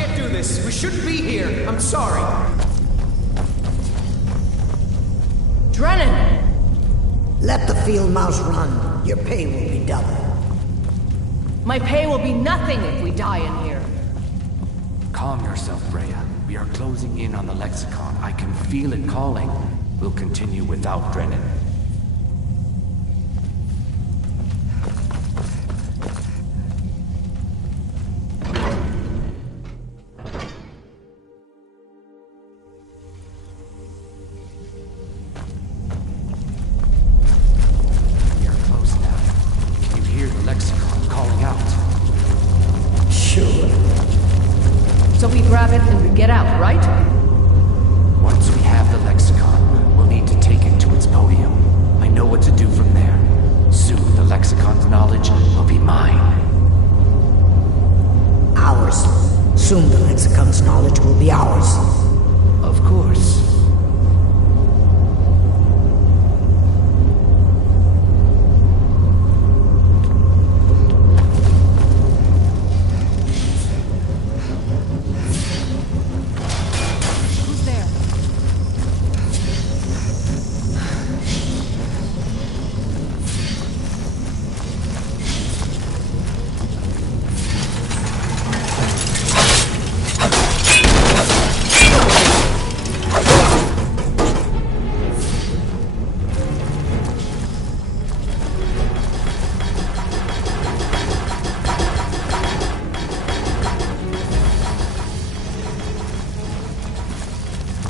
can't do this. We shouldn't be here. I'm sorry. Drennan! Let the field mouse run. Your pay will be double. My pay will be nothing if we die in here. Calm yourself, Freya. We are closing in on the Lexicon. I can feel it calling. We'll continue without Drennan. We are close now. Can you hear the Lexicon calling out? Sure. So we grab it and we get out, right? Once we have the Lexicon, we'll need to take it to its podium. I know what to do from there. Soon the Lexicon's knowledge will be mine. Ours. Soon the Lexicon's knowledge will be ours. Of course. Who's there?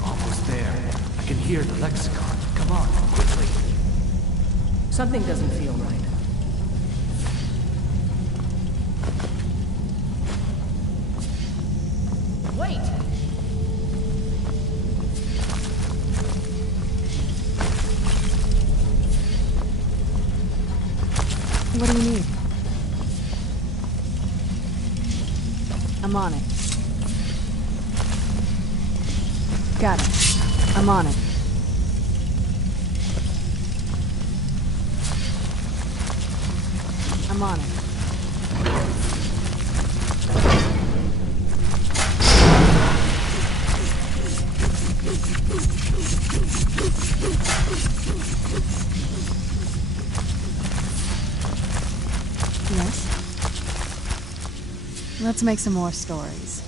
Almost there. I can hear the Lexicon. Come on, quickly. Something doesn't feel right. Wait! What do you need? I'm on it. Got it. I'm on it. I'm on it. Yes? Let's make some more stories.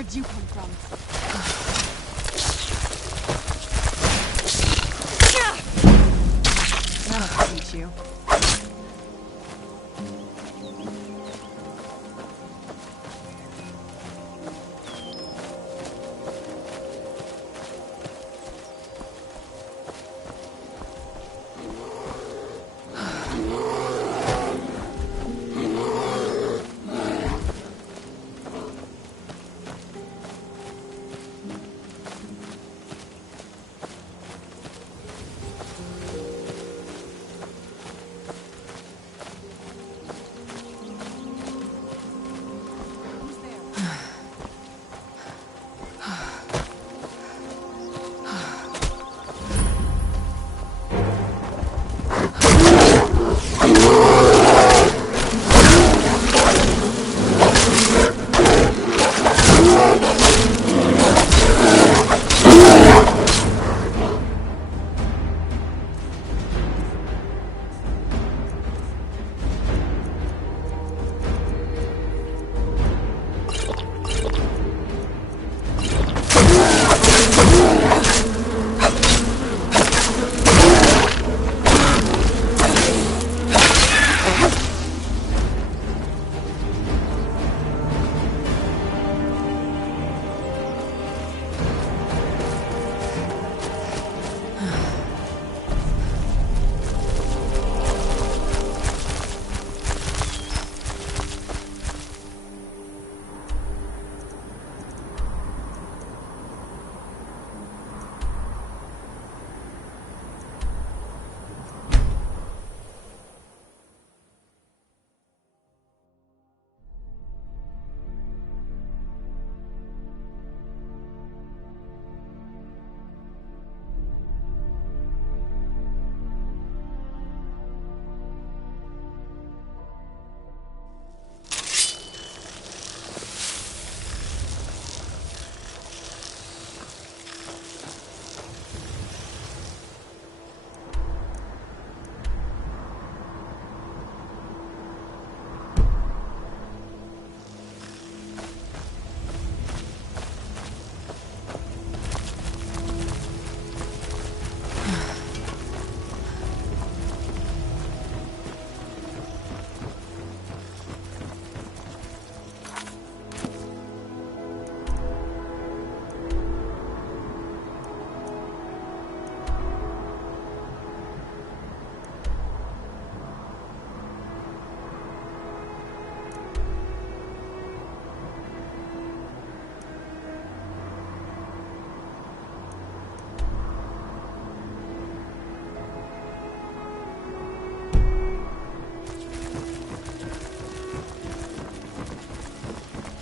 Where'd you come from? That'll teach you.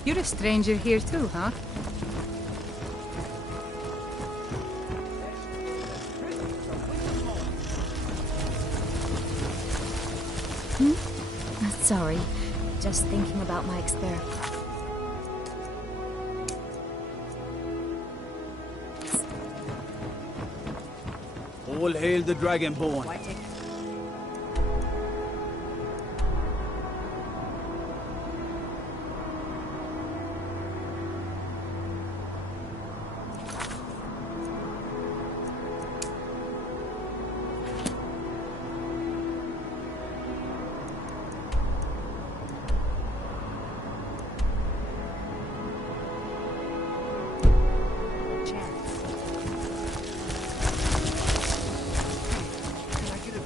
You're a stranger here too, huh? Sorry, just thinking about my experiment. All hail the Dragonborn. Can I get a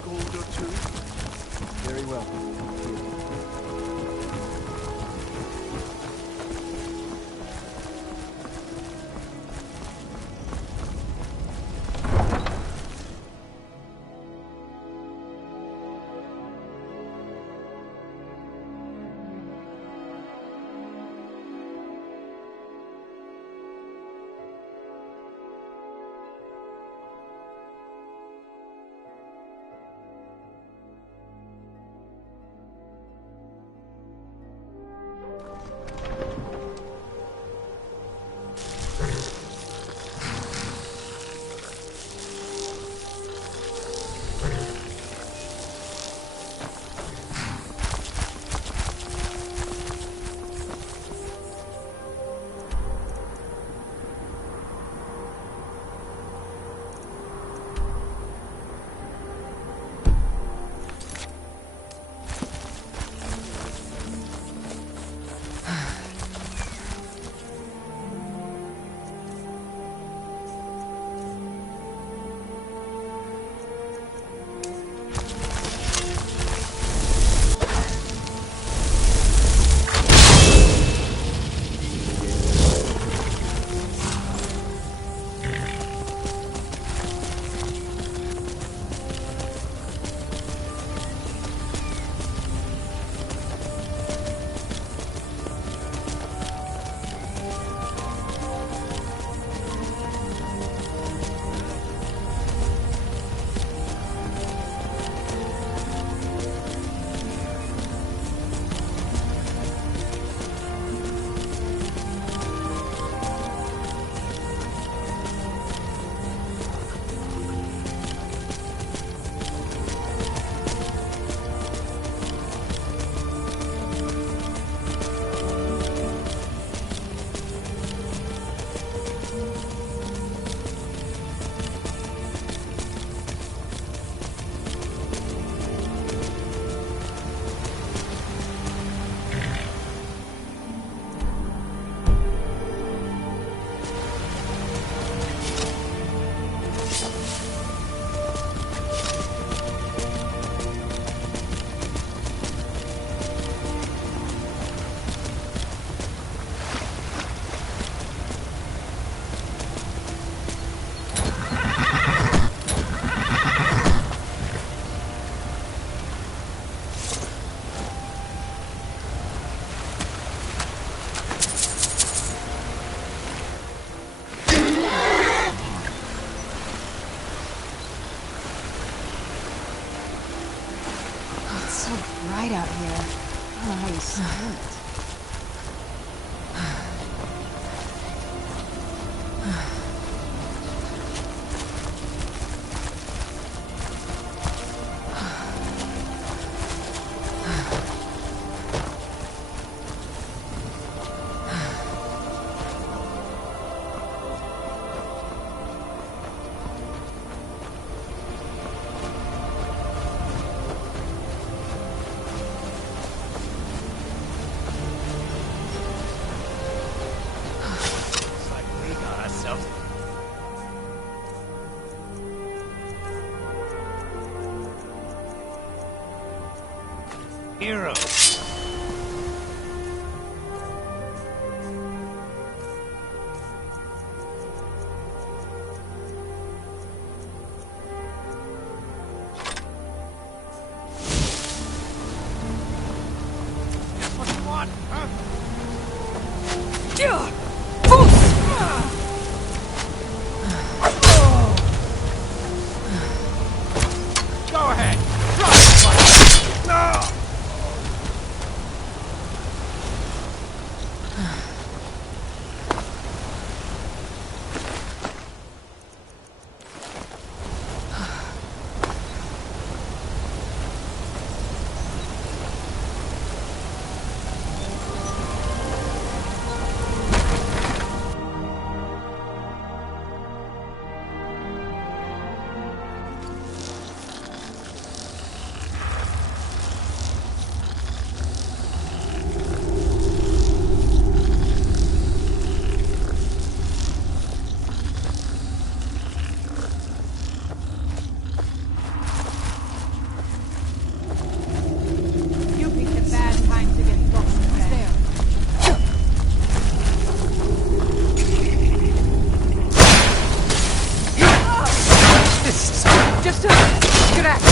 tight out here. I don't know how you stand it. Hero. What do you want, huh? Go ahead. Drop it, buddy. No! You picked a bad time to get booked there. Just a scratch.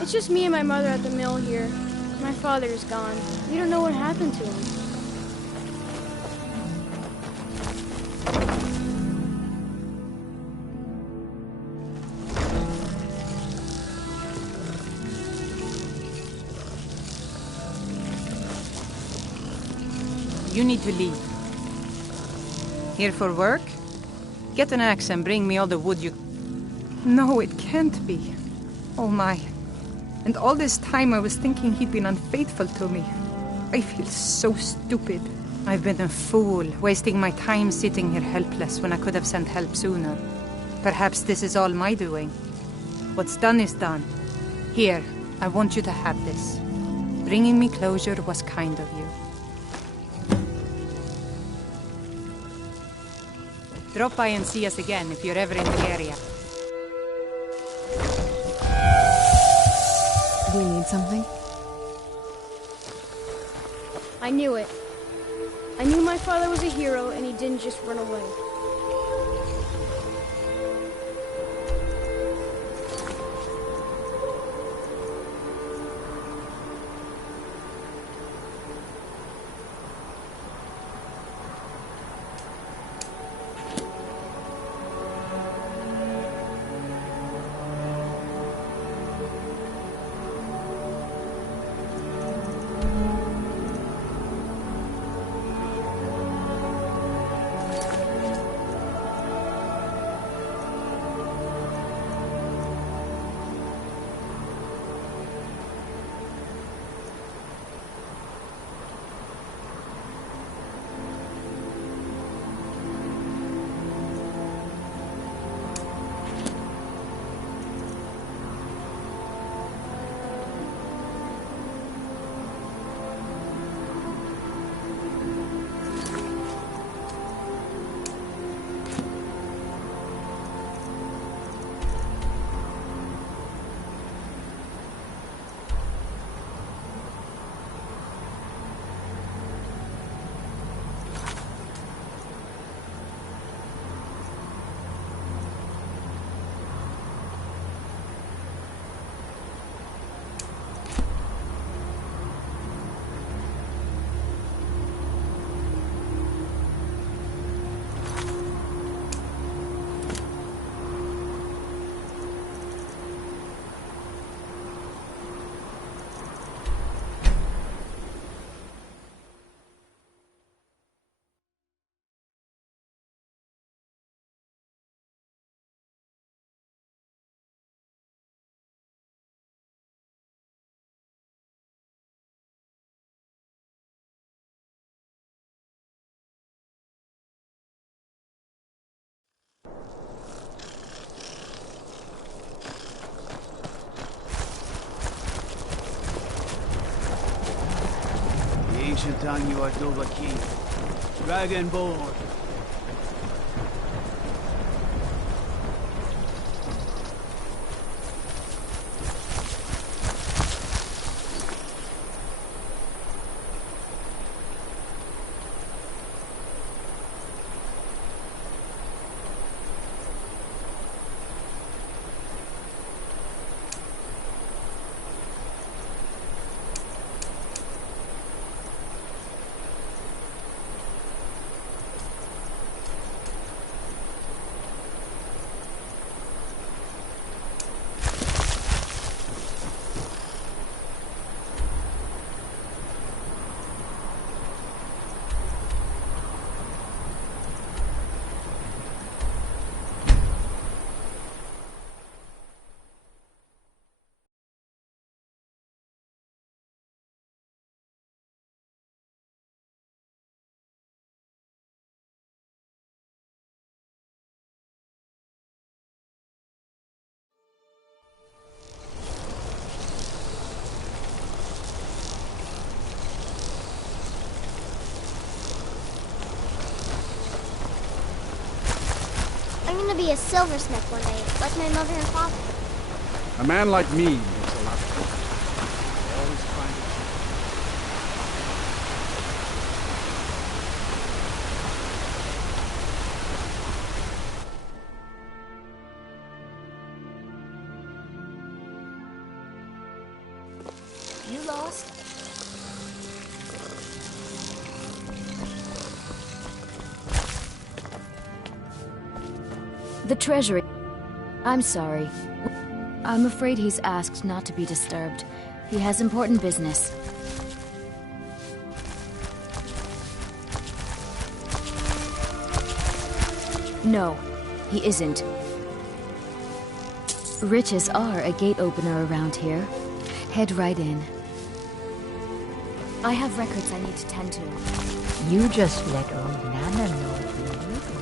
It's just me and my mother at the mill here. My father's gone. We don't know what happened to him. You need to leave. Here for work? Get an axe and bring me all the wood you... No, it can't be. Oh my. And all this time I was thinking he'd been unfaithful to me. I feel so stupid. I've been a fool, wasting my time sitting here helpless when I could have sent help sooner. Perhaps this is all my doing. What's done is done. Here, I want you to have this. Bringing me closure was kind of you. Drop by and see us again if you're ever in the area. Do we need something? I knew it. I knew my father was a hero and he didn't just run away. Ancient Anyu Ardovaki, Dragonborn. I'm gonna be a silversmith one day, like my mother and father. A man like me makes a lot of sense. Always trying to... You lost? The Treasury. I'm sorry. I'm afraid he's asked not to be disturbed. He has important business. No, he isn't. Riches are a gate opener around here. Head right in. I have records I need to tend to. You just let old Nana know if you need anything.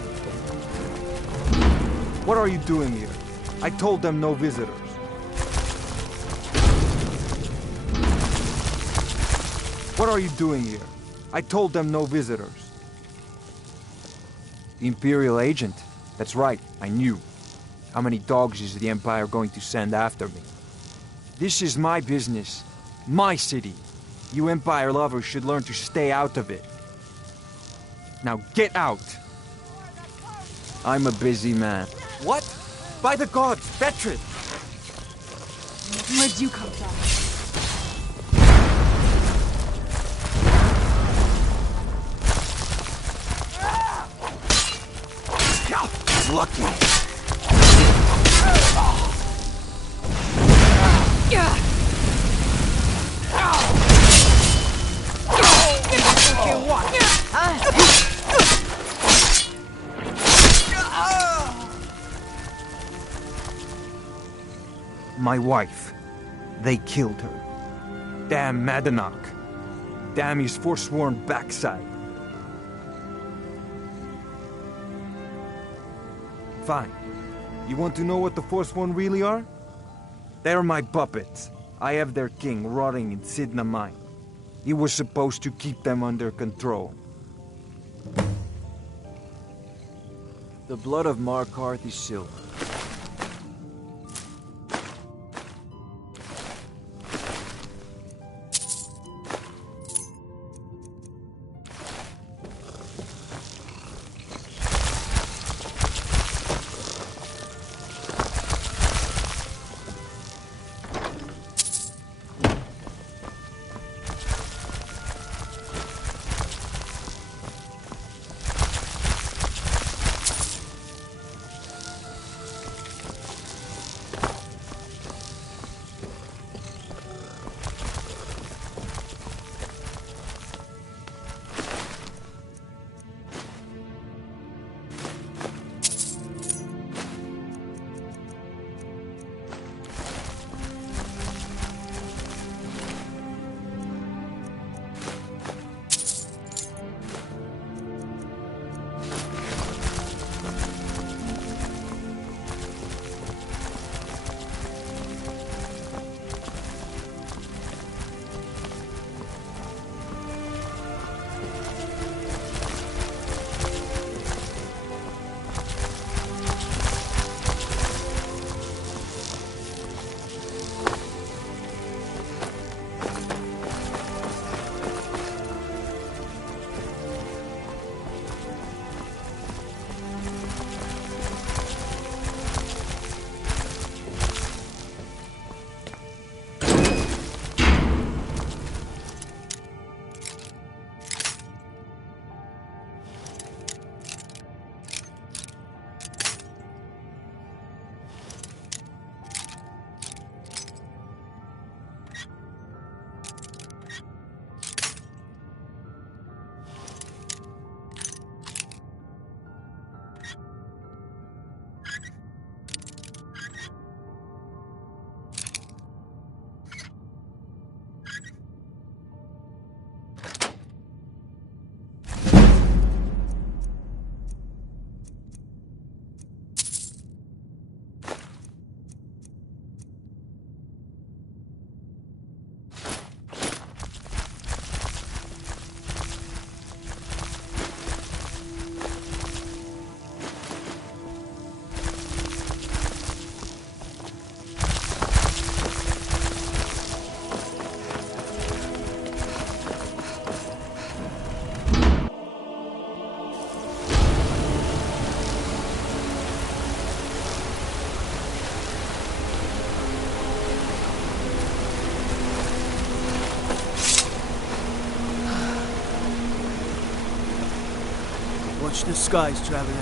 What are you doing here? I told them no visitors. What are you doing here? I told them no visitors. The Imperial agent? That's right, I knew. How many dogs is the Empire going to send after me? This is my business. My city. You Empire lovers should learn to stay out of it. Now get out! I'm a busy man. What? By the gods, Betrid! Where'd you come from? Lucky. My wife. They killed her. Damn Madanach. Damn his forsworn backside. Fine. You want to know what the Forsworn really are? They're my puppets. I have their king rotting in Sidna mine. He was supposed to keep them under control. The blood of Markarth is silver. Watch the skies, traveler.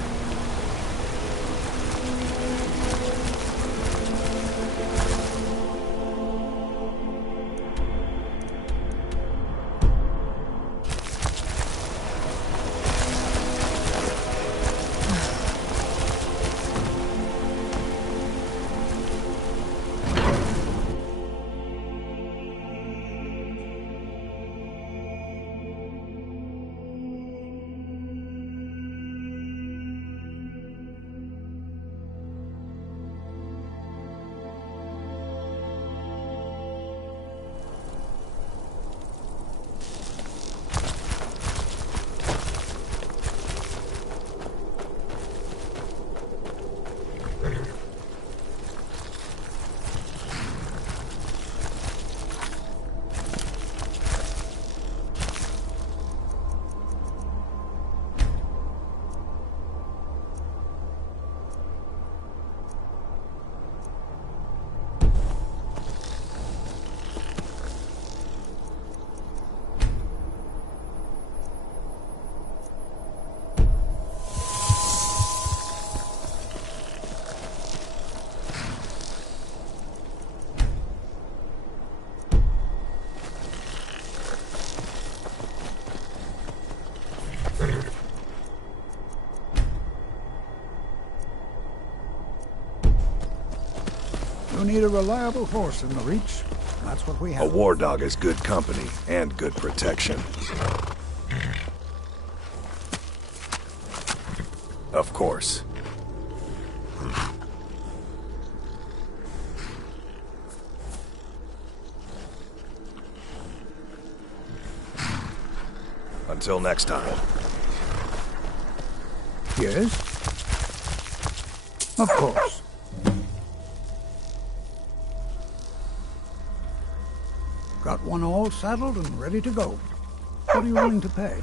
need a reliable horse in the Reach. That's what we have. A war dog is good company and good protection. Of course. Until next time. Yes? Of course. Got one all saddled and ready to go. What are you willing to pay?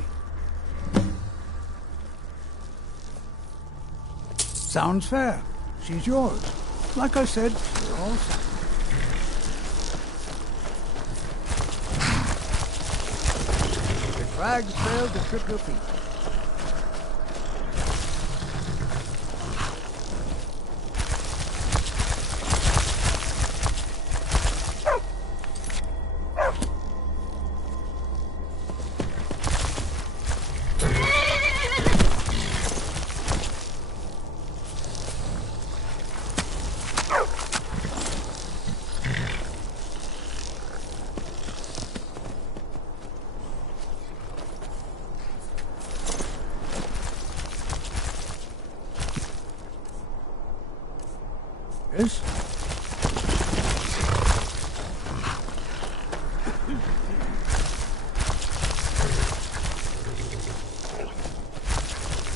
Sounds fair. She's yours. Like I said, you're all set. If rags fail to trip your feet. Yes?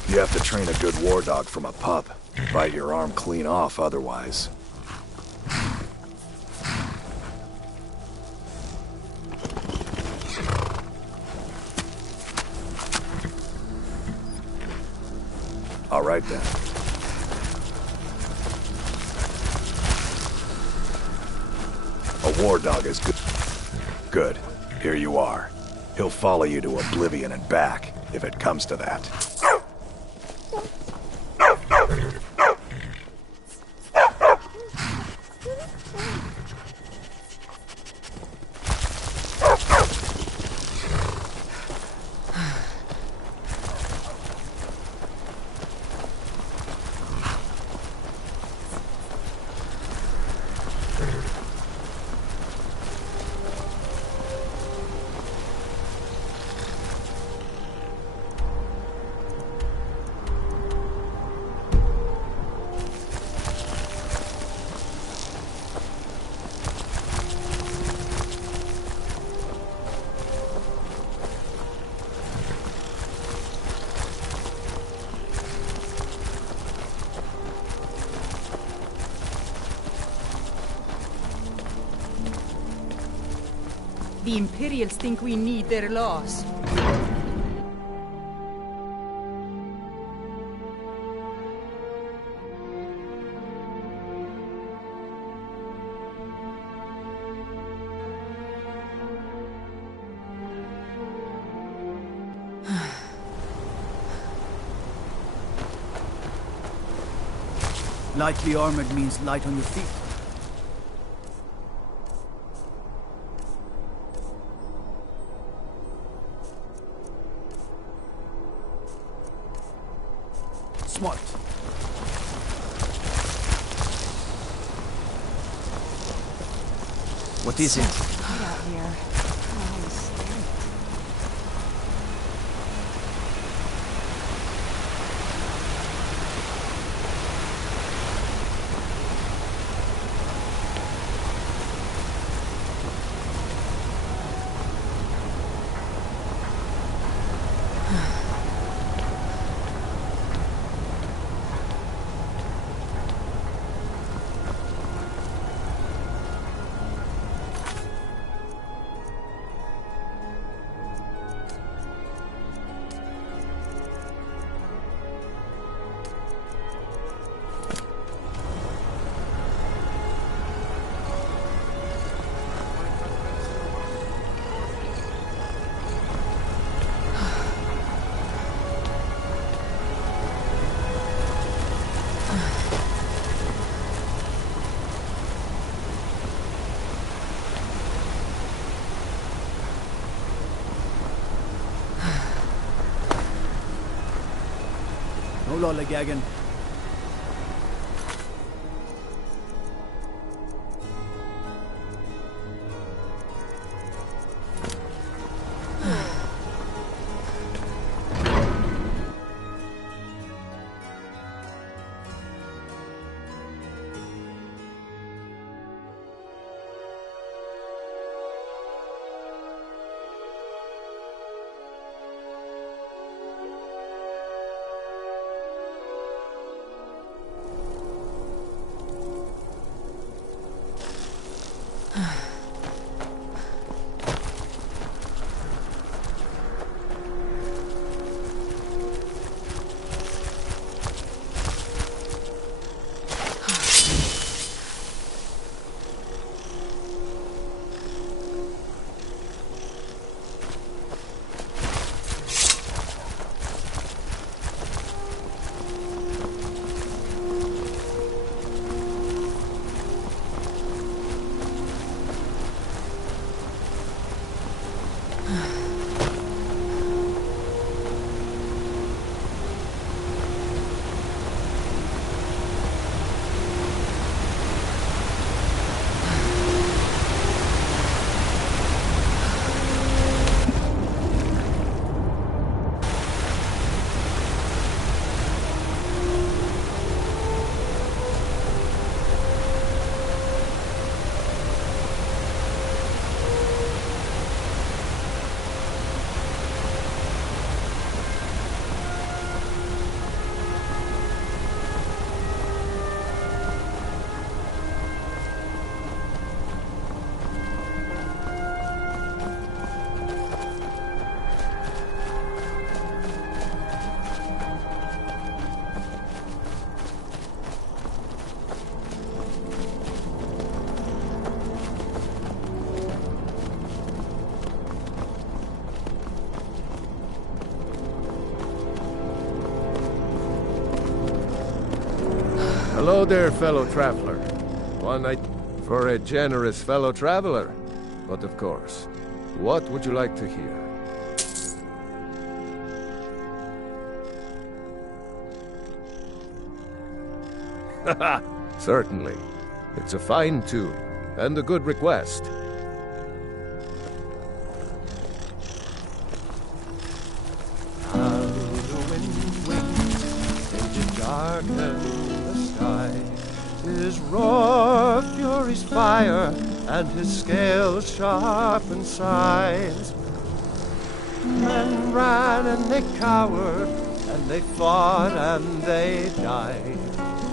You have to train a good war dog from a pup. Bite your arm clean off otherwise. All right then. A war dog is good. Good. Here you are. He'll follow you to oblivion and back, if it comes to that. The Imperials think we need their laws. Lightly armored means light on your feet. Smart. What is it? Get out here. No lollygagging. Hello there, fellow traveler. One night for a generous fellow traveler. But of course, what would you like to hear? Haha, certainly. It's a fine tune, and a good request. Darken the sky. His roar fury's fire, and his scales sharpen sides. Men ran and they cowered, and they fought and they died.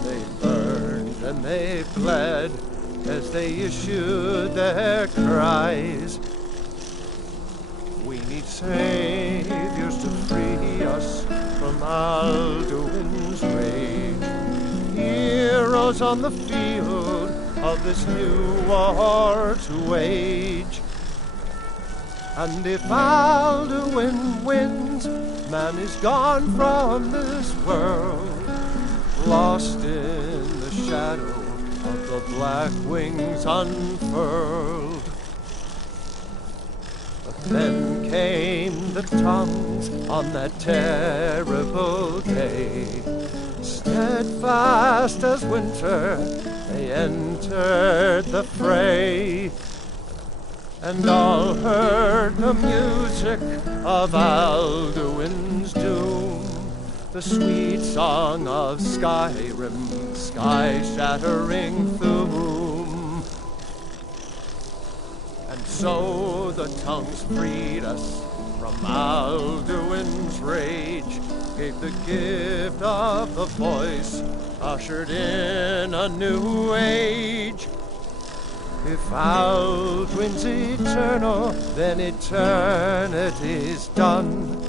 They burned and they bled as they issued their cries. We need saviors to free us from Alduin's rage. Heroes on the field of this new war to wage. And if Alduin wins, man is gone from this world, lost in the shadow of the black wings unfurled. But then came the tongues on that terrible day. Steadfast as winter, they entered the fray. And all heard the music of Alduin's doom, the sweet song of Skyrim, sky-shattering Thuum. And so the tongues freed us from Alduin's rage, gave the gift of the voice, ushered in a new age. If Alduin's eternal, then eternity's done,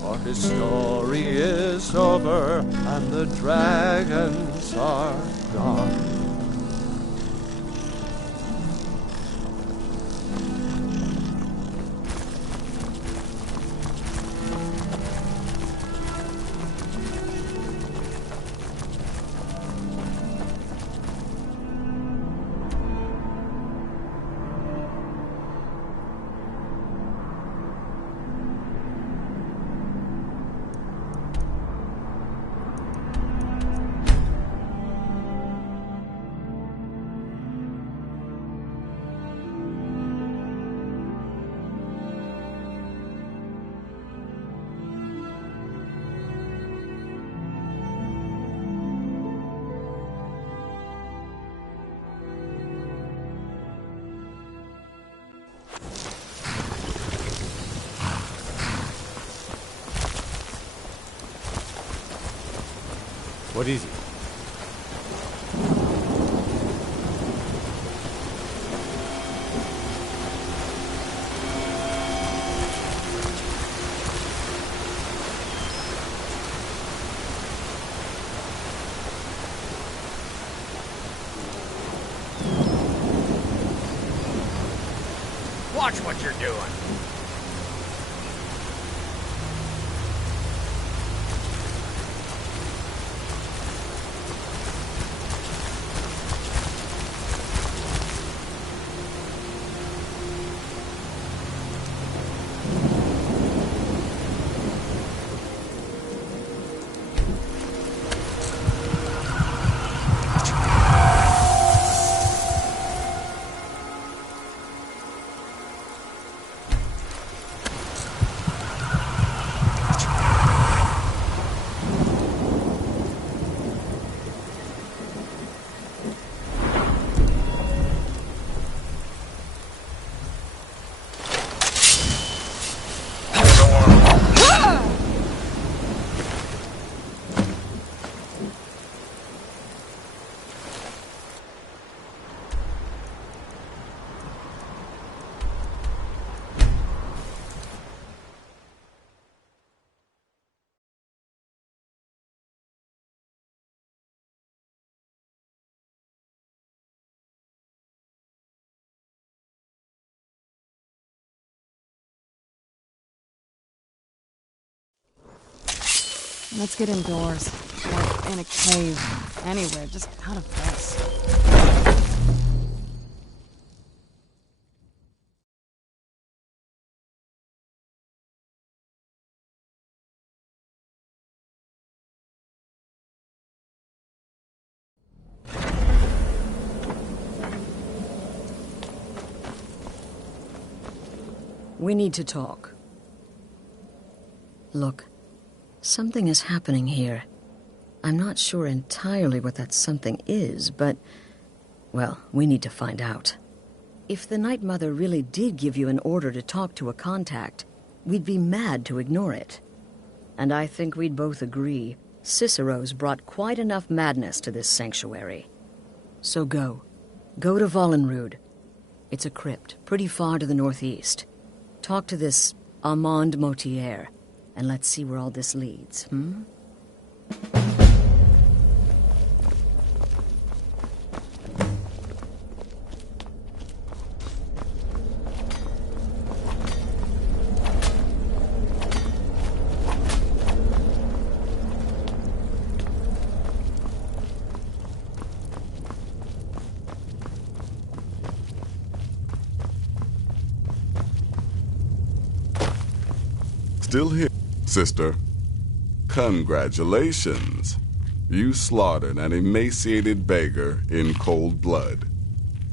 for his story is over and the dragons are gone. What is it? Watch what you're doing. Let's get indoors. Like in a cave. anywhere, just out of this. We need to talk. Look, something is happening here. I'm not sure entirely what that something is, but, well, we need to find out. If the Night Mother really did give you an order to talk to a contact, we'd be mad to ignore it. And I think we'd both agree Cicero's brought quite enough madness to this sanctuary. So go. Go to Vollenrud. It's a crypt, pretty far to the northeast. Talk to this Armand Motier, and let's see where all this leads, hmm? Still here, sister. Congratulations. You slaughtered an emaciated beggar in cold blood.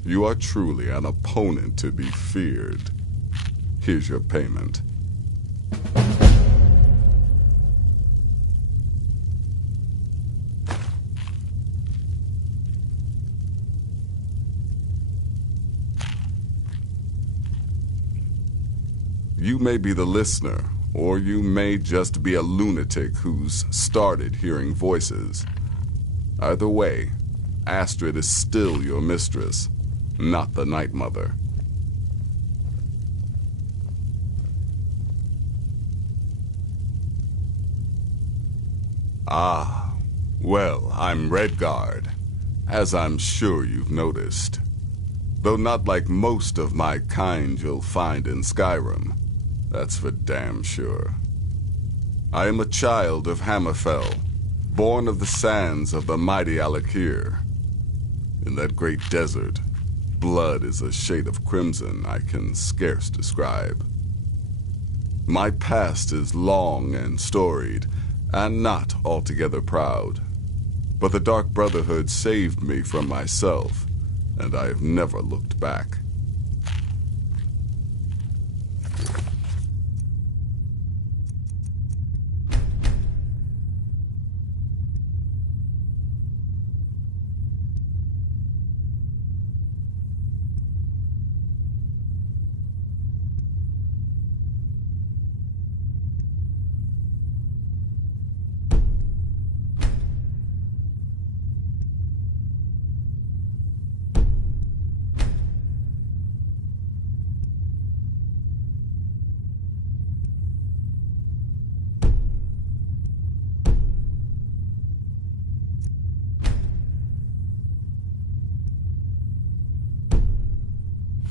You are truly an opponent to be feared. Here's your payment. You may be the listener, or you may just be a lunatic who's started hearing voices. Either way, Astrid is still your mistress, not the Night Mother. Ah, well, I'm Redguard, as I'm sure you've noticed. Though not like most of my kind you'll find in Skyrim. That's for damn sure. I am a child of Hammerfell, born of the sands of the mighty Alakir. In that great desert, blood is a shade of crimson I can scarce describe. My past is long and storied, and not altogether proud. But the Dark Brotherhood saved me from myself, and I have never looked back.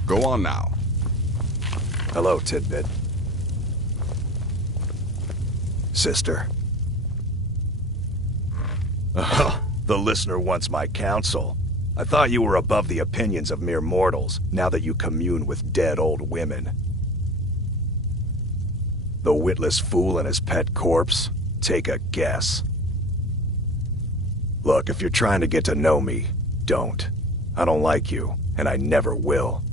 Go on now. Hello, Tidbit. Sister. The listener wants my counsel. I thought you were above the opinions of mere mortals, now that you commune with dead old women. The witless fool and his pet corpse? Take a guess. Look, if you're trying to get to know me, don't. I don't like you, and I never will.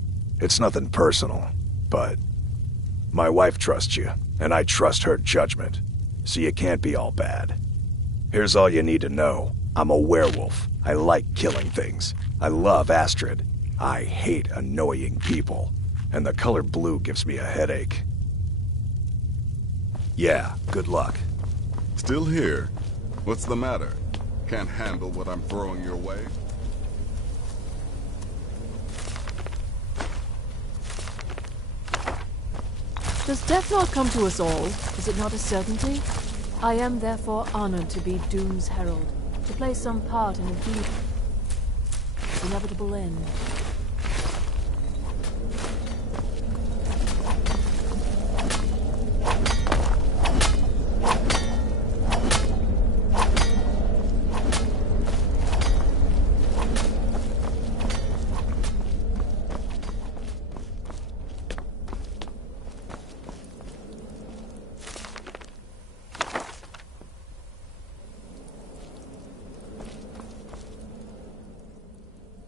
It's nothing personal, but my wife trusts you, and I trust her judgment, so you can't be all bad. Here's all you need to know. I'm a werewolf. I like killing things. I love Astrid. I hate annoying people, and the color blue gives me a headache. Yeah, good luck. Still here? What's the matter? Can't handle what I'm throwing your way? Does death not come to us all? Is it not a certainty? I am therefore honored to be Doom's herald, to play some part in a deep, inevitable end.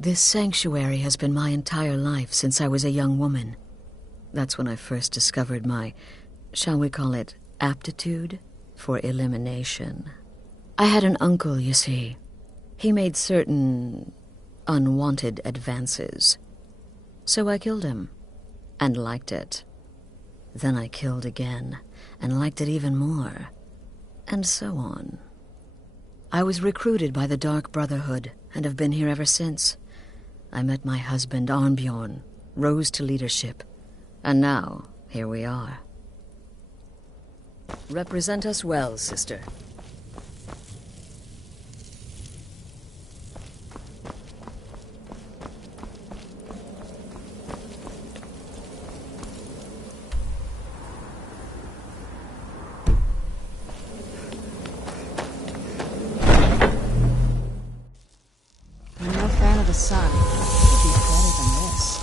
This sanctuary has been my entire life since I was a young woman. That's when I first discovered my, shall we call it, aptitude for elimination. I had an uncle, you see. He made certain unwanted advances. So I killed him, and liked it. Then I killed again, and liked it even more, and so on. I was recruited by the Dark Brotherhood, and have been here ever since. I met my husband, Arnbjorn, rose to leadership, and now, here we are. Represent us well, sister. I'm no fan of the sun. It could be better than this.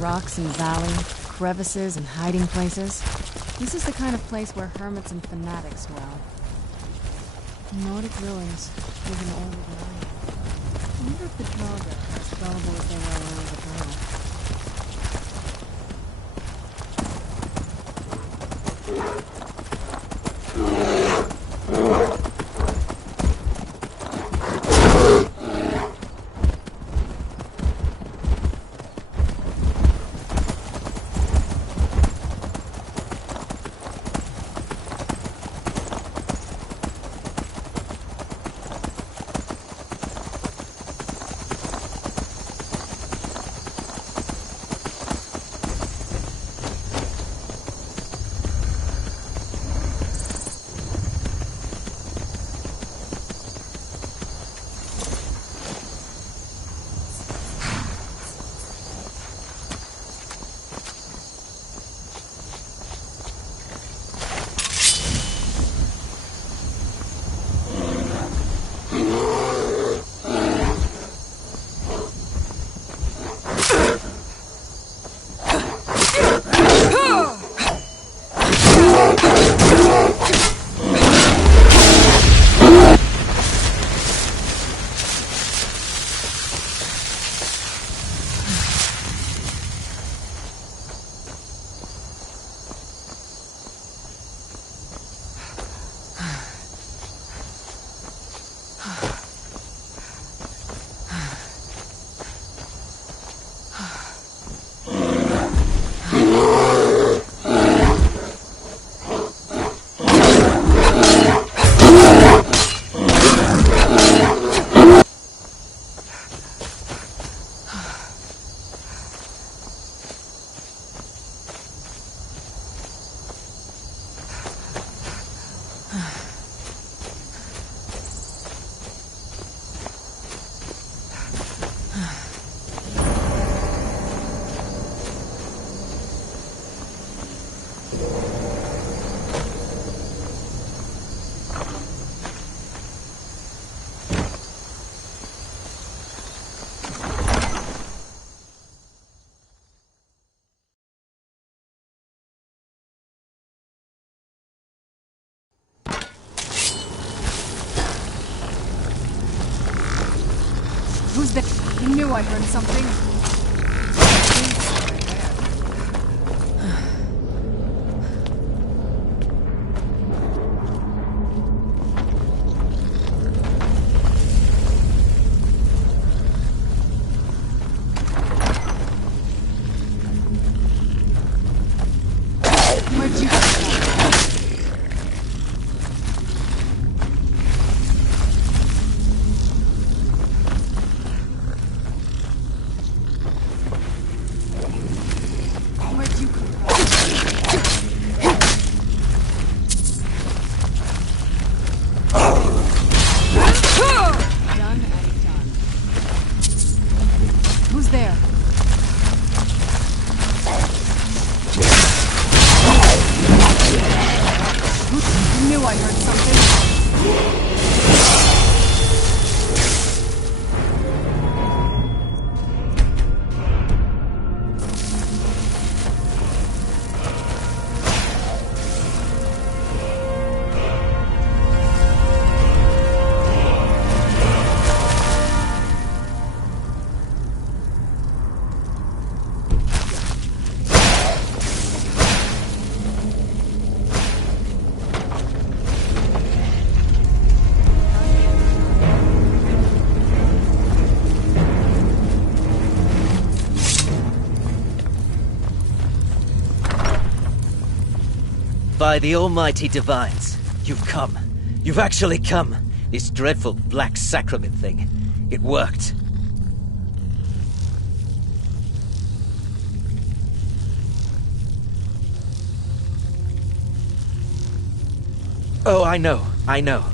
Rocks and valley, crevices and hiding places. This is the kind of place where hermits and fanatics dwell. Nordic ruins, even older than I am. I wonder if the Draga are as gullible as they were when I was a girl. Who's there? I knew I heard something. By the almighty divines, you've come. You've actually come. This dreadful black sacrament thing. It worked. Oh, I know.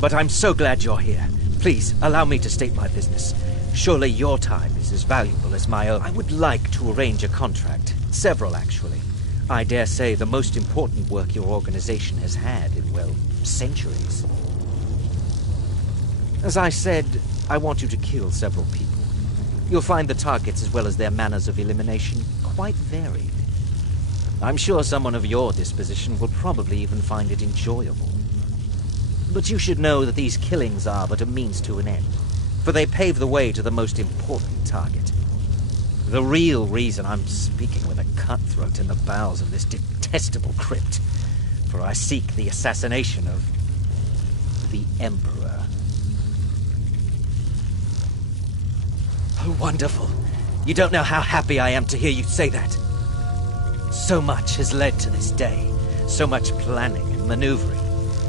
But I'm so glad you're here. Please, allow me to state my business. Surely your time is as valuable as my own. I would like to arrange a contract. Several, actually. I dare say the most important work your organization has had in, well, centuries. As I said, I want you to kill several people. You'll find the targets as well as their manners of elimination quite varied. I'm sure someone of your disposition will probably even find it enjoyable. But you should know that these killings are but a means to an end, for they pave the way to the most important target. The real reason I'm speaking with a cutthroat in the bowels of this detestable crypt, for I seek the assassination of the Emperor. Oh, wonderful. You don't know how happy I am to hear you say that. So much has led to this day. So much planning and maneuvering.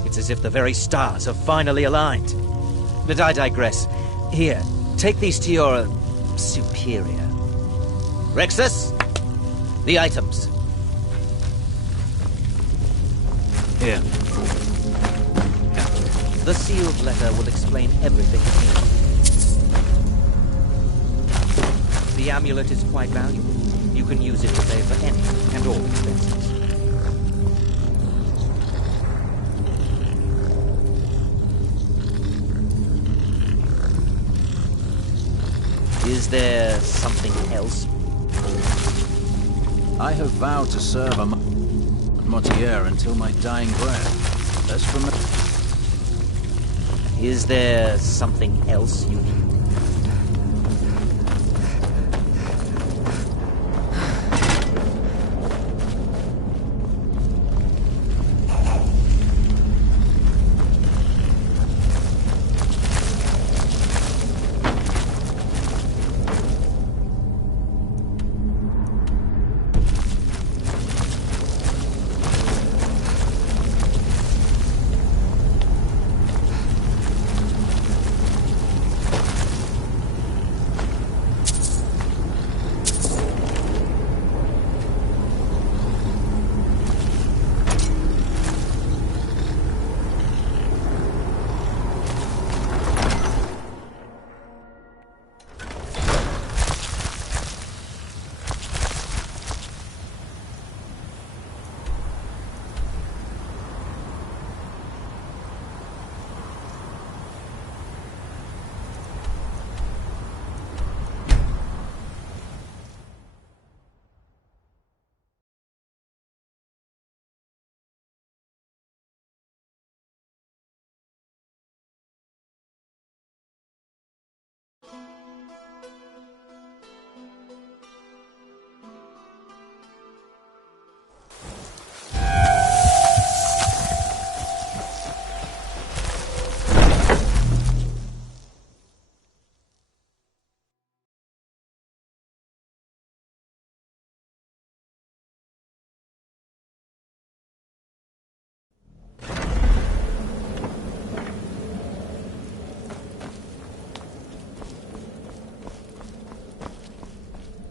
It's as if the very stars have finally aligned. But I digress. Here, take these to your superior. Rexus, the items. Here. The sealed letter will explain everything. The amulet is quite valuable. You can use it to pay for any and all expenses. Is there something else? I have vowed to serve a Motier until my dying breath. As for me... Is there something else you need?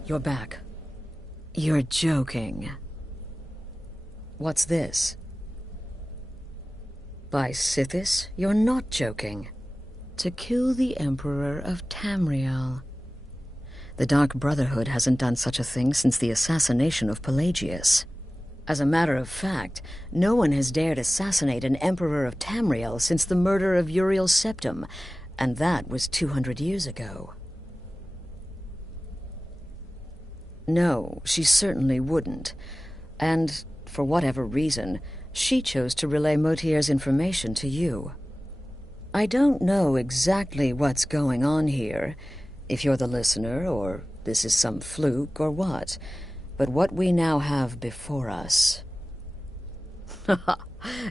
You're back. You're joking. What's this? By Sithis, you're not joking. To kill the Emperor of Tamriel. The Dark Brotherhood hasn't done such a thing since the assassination of Pelagius. As a matter of fact, no one has dared assassinate an Emperor of Tamriel since the murder of Uriel Septim, and that was 200 years ago. No, she certainly wouldn't. And, for whatever reason, she chose to relay Motier's information to you. I don't know exactly what's going on here, if you're the listener, or this is some fluke, or what. But what we now have before us...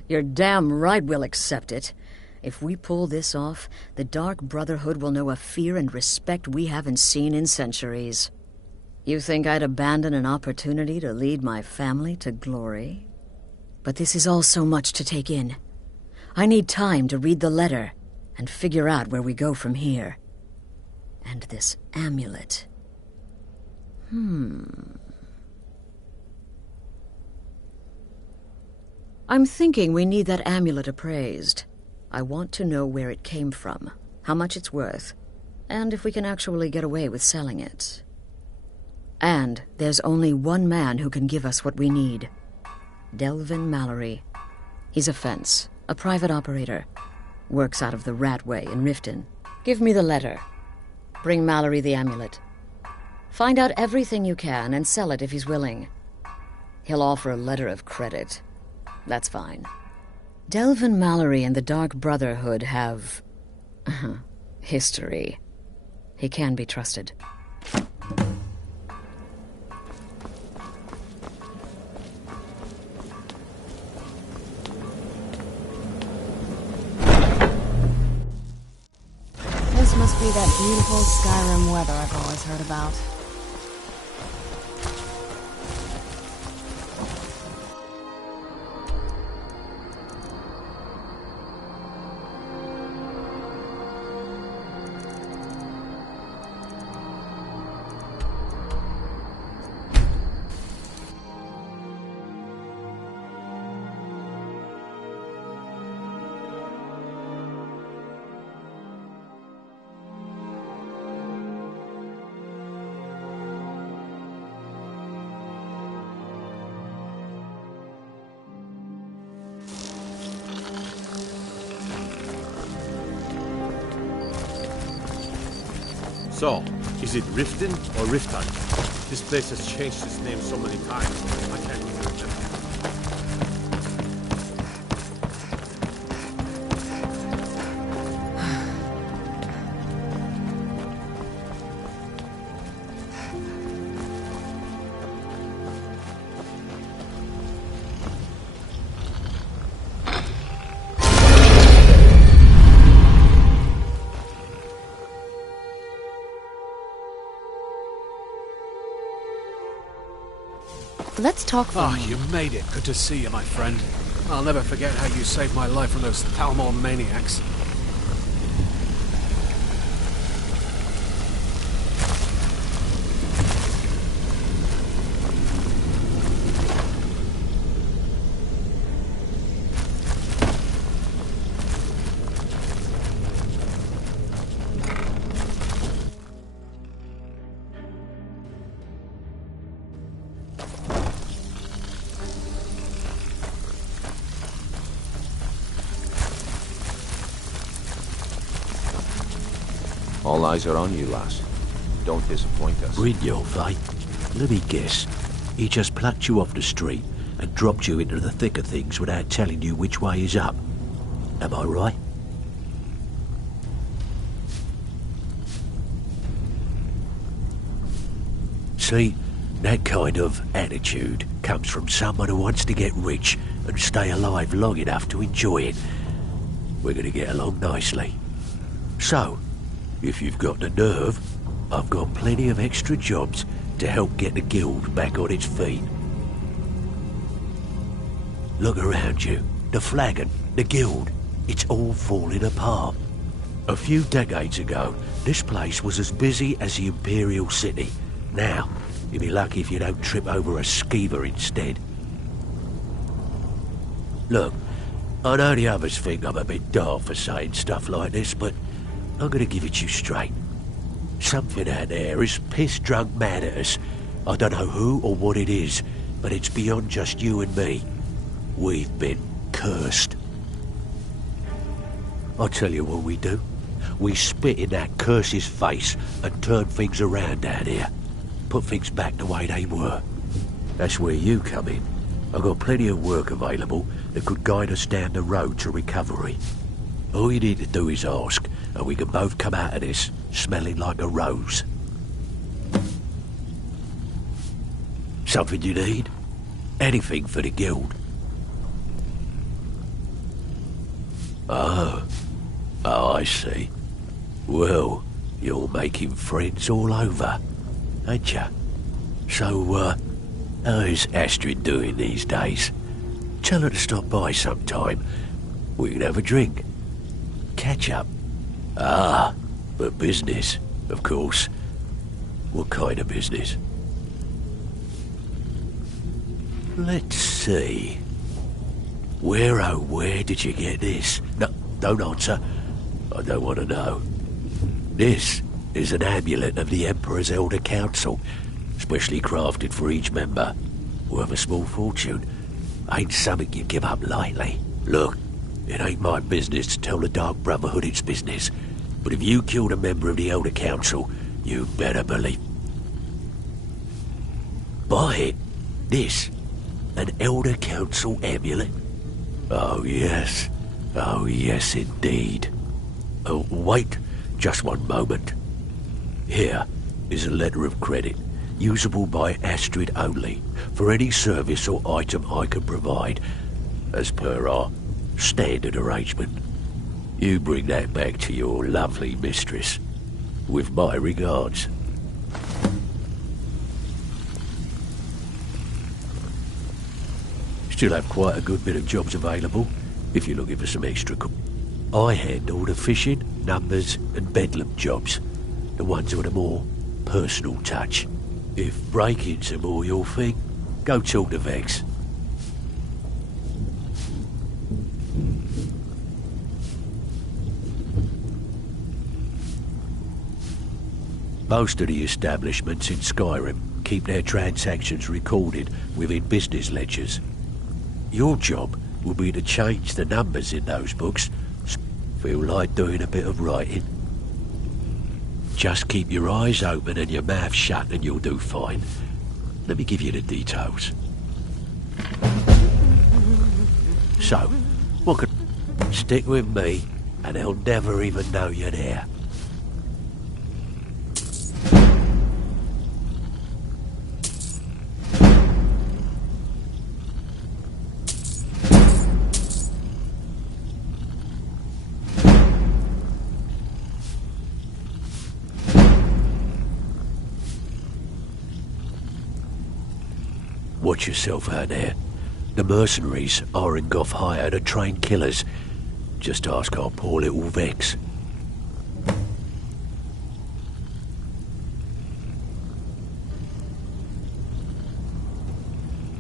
You're damn right we'll accept it. If we pull this off, the Dark Brotherhood will know a fear and respect we haven't seen in centuries. You think I'd abandon an opportunity to lead my family to glory? But this is all so much to take in. I need time to read the letter and figure out where we go from here. And this amulet. I'm thinking we need that amulet appraised. I want to know where it came from, how much it's worth, and if we can actually get away with selling it. And there's only one man who can give us what we need. Delvin Mallory. He's a fence, a private operator. Works out of the Ratway in Riften. Give me the letter. Bring Mallory the amulet. Find out everything you can and sell it if he's willing. He'll offer a letter of credit. That's fine. Delvin Mallory and the Dark Brotherhood have... history. He can be trusted. This must be that beautiful Skyrim weather I've always heard about. So, is it Riften or Riften? This place has changed its name so many times, I can't even remember. Let's talk for a moment. You made it. Good to see you, my friend. I'll never forget how you saved my life from those Talmor maniacs. All eyes are on you, lass. Don't disappoint us. Brynjolf, eh? Let me guess. He just plucked you off the street and dropped you into the thick of things without telling you which way is up. Am I right? See, that kind of attitude comes from someone who wants to get rich and stay alive long enough to enjoy it. We're going to get along nicely. So, if you've got the nerve, I've got plenty of extra jobs to help get the guild back on its feet. Look around you. The flagon, the guild, it's all falling apart. A few decades ago, this place was as busy as the Imperial City. Now, You'll be lucky if you don't trip over a skeever instead. Look, I know the others think I'm a bit daft for saying stuff like this, but I'm gonna give it to you straight. Something out there is piss-drunk mad at us. I don't know who or what it is, but it's beyond just you and me. We've been cursed. I'll tell you what we do. We spit in that curse's face and turn things around down here. Put things back the way they were. That's where you come in. I've got plenty of work available that could guide us down the road to recovery. All you need to do is ask, and we can both come out of this smelling like a rose. Something you need? Anything for the guild. Oh, I see. Well, you're making friends all over, ain't ya? So, how's Astrid doing these days? Tell her to stop by sometime. We can have a drink. Catch up. Ah, but business, of course. What kind of business? Let's see. Where did you get this? No, don't answer. I don't want to know. This is an amulet of the Emperor's Elder Council, specially crafted for each member. Worth a small fortune. Ain't something you give up lightly. Look, it ain't my business to tell the Dark Brotherhood its business, but if you killed a member of the Elder Council, you better believe. Buy it. This. An Elder Council amulet. Oh yes indeed. Oh, wait just one moment. Here is a letter of credit, usable by Astrid only, for any service or item I can provide, as per our standard arrangement. You bring that back to your lovely mistress, with my regards. Still have quite a good bit of jobs available, if you're looking for some extra I handle the fishing, numbers and bedlam jobs, the ones with a more personal touch. If break-ins are more your thing, go talk to Vex. Most of the establishments in Skyrim keep their transactions recorded within business ledgers. Your job will be to change the numbers in those books. Feel like doing a bit of writing? Just keep your eyes open and your mouth shut and you'll do fine. Let me give you the details. So, what could... Stick with me and they'll never even know you're there. Watch yourself out there. The mercenaries Arengoth hired to train killers. Just ask our poor little Vex.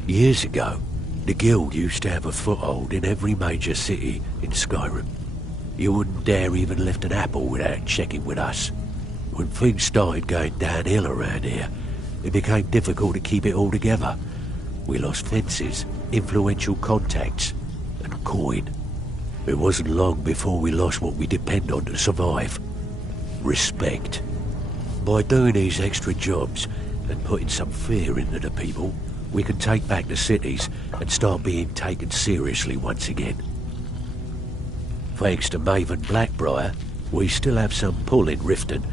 Years ago, the guild used to have a foothold in every major city in Skyrim. You wouldn't dare even lift an apple without checking with us. When things started going downhill around here, it became difficult to keep it all together. We lost fences, influential contacts, and coin. It wasn't long before we lost what we depend on to survive. Respect. By doing these extra jobs and putting some fear into the people, we can take back the cities and start being taken seriously once again. Thanks to Maven Blackbriar, we still have some pull in Riften,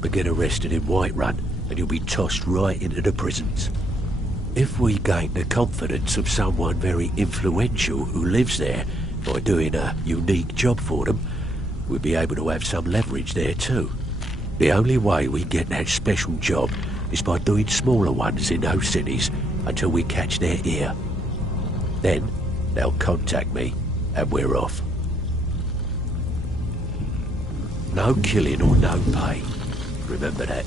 but get arrested in Whiterun and you'll be tossed right into the prisons. If we gain the confidence of someone very influential who lives there by doing a unique job for them, we'll be able to have some leverage there too. The only way we get that special job is by doing smaller ones in those cities until we catch their ear. Then they'll contact me and we're off. No killing or no pay. Remember that.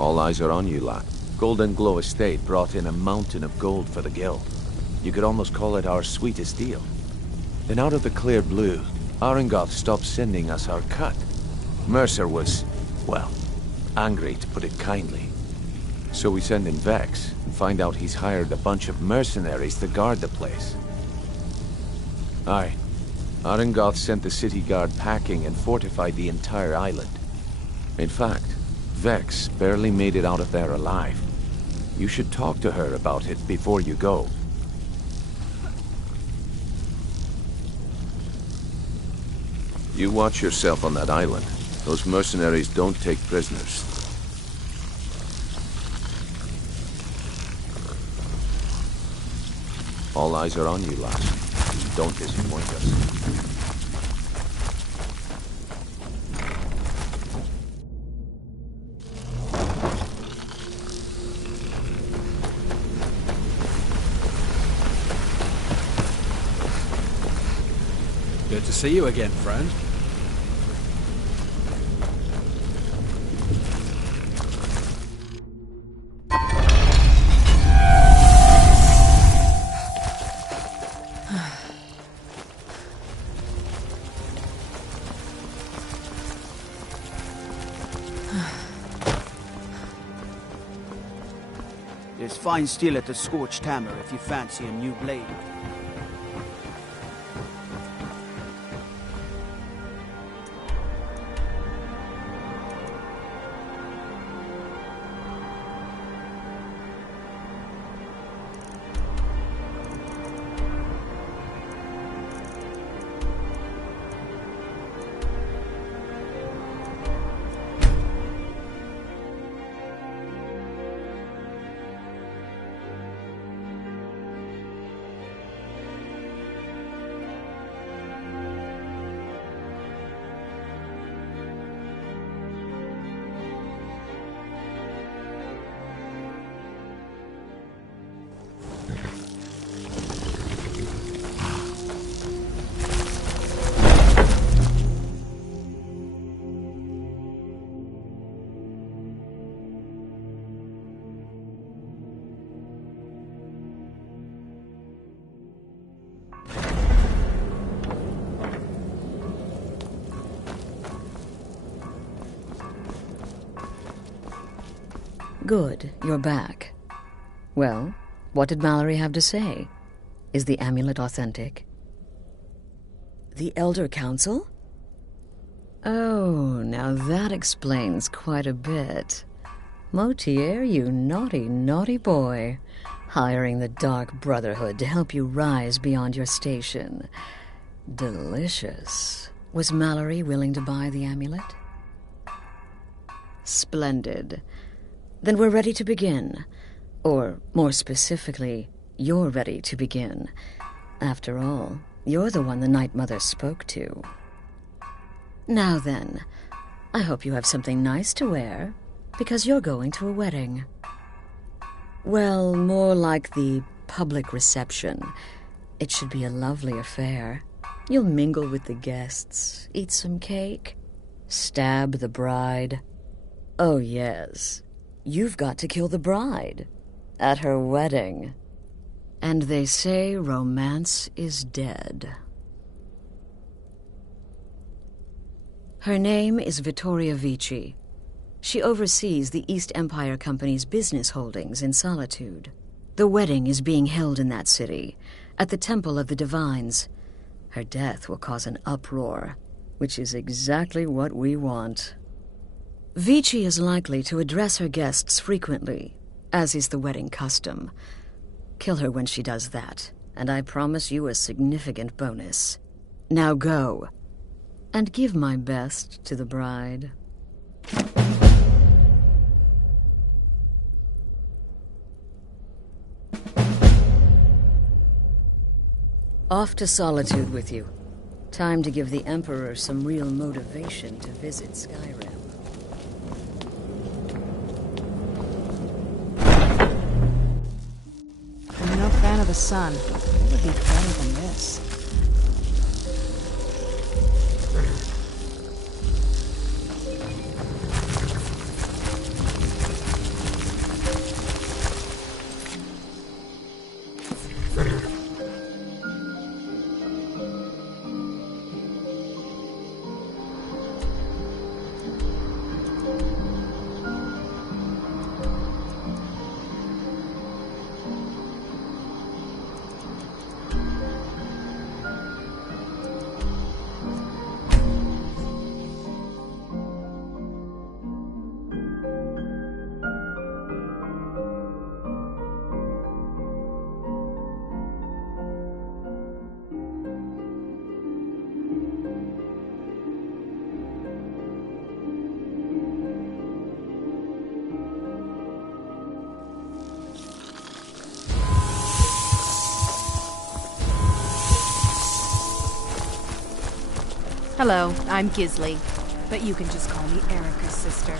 All eyes are on you, lad. Golden Glow Estate brought in a mountain of gold for the guild. You could almost call it our sweetest deal. Then out of the clear blue, Arengoth stopped sending us our cut. Mercer was, well, angry to put it kindly. So we send in Vex and find out he's hired a bunch of mercenaries to guard the place. Aye. Arengoth sent the city guard packing and fortified the entire island. In fact, Vex barely made it out of there alive. You should talk to her about it before you go. You watch yourself on that island. Those mercenaries don't take prisoners. All eyes are on you, lass. Don't disappoint us. Good to see you again, friend. There's fine steel at the Scorched Hammer if you fancy a new blade. Good, you're back. Well, what did Mallory have to say? Is the amulet authentic? The Elder Council? Oh, now that explains quite a bit. Motier, you naughty, naughty boy. Hiring the Dark Brotherhood to help you rise beyond your station. Delicious. Was Mallory willing to buy the amulet? Splendid. Then we're ready to begin. Or, more specifically, you're ready to begin. After all, you're the one the Night Mother spoke to. Now then, I hope you have something nice to wear, because you're going to a wedding. Well, more like the public reception. It should be a lovely affair. You'll mingle with the guests, eat some cake, stab the bride. Oh, yes. You've got to kill the bride at her wedding. And they say romance is dead. Her name is Vittoria Vici. She oversees the East Empire Company's business holdings in Solitude. The wedding is being held in that city, at the Temple of the Divines. Her death will cause an uproar, which is exactly what we want. Vici is likely to address her guests frequently, as is the wedding custom. Kill her when she does that, and I promise you a significant bonus. Now go, and give my best to the bride. Off to Solitude with you. Time to give the Emperor some real motivation to visit Skyrim. I'm no fan of the sun. What would be better than this? Hello, I'm Gisley, but you can just call me Erica's sister.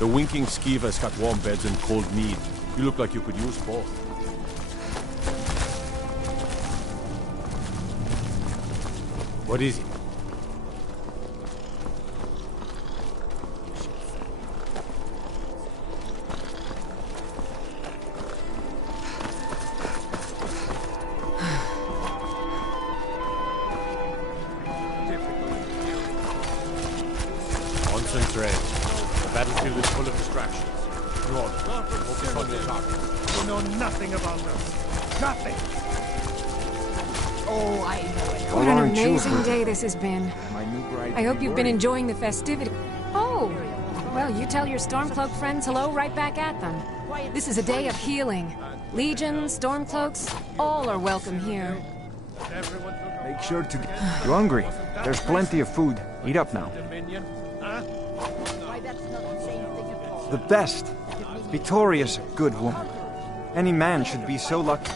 The Winking Skiva's got warm beds and cold mead. You look like you could use both. What is it? Concentrate. The battlefield is full of distractions. North, focus on your target. You know nothing about this. Nothing. Oh, I know it. Well, What an aren't you amazing pretty? day this has been. My new bride. I hope you've been enjoying the festivity. Oh, well, you tell your Stormcloak friends hello right back at them. This is a day of healing. Legion, Stormcloaks, all are welcome here. Make sure to. You hungry? There's plenty of food. Eat up now. The best. Victoria's a good woman. Any man should be so lucky.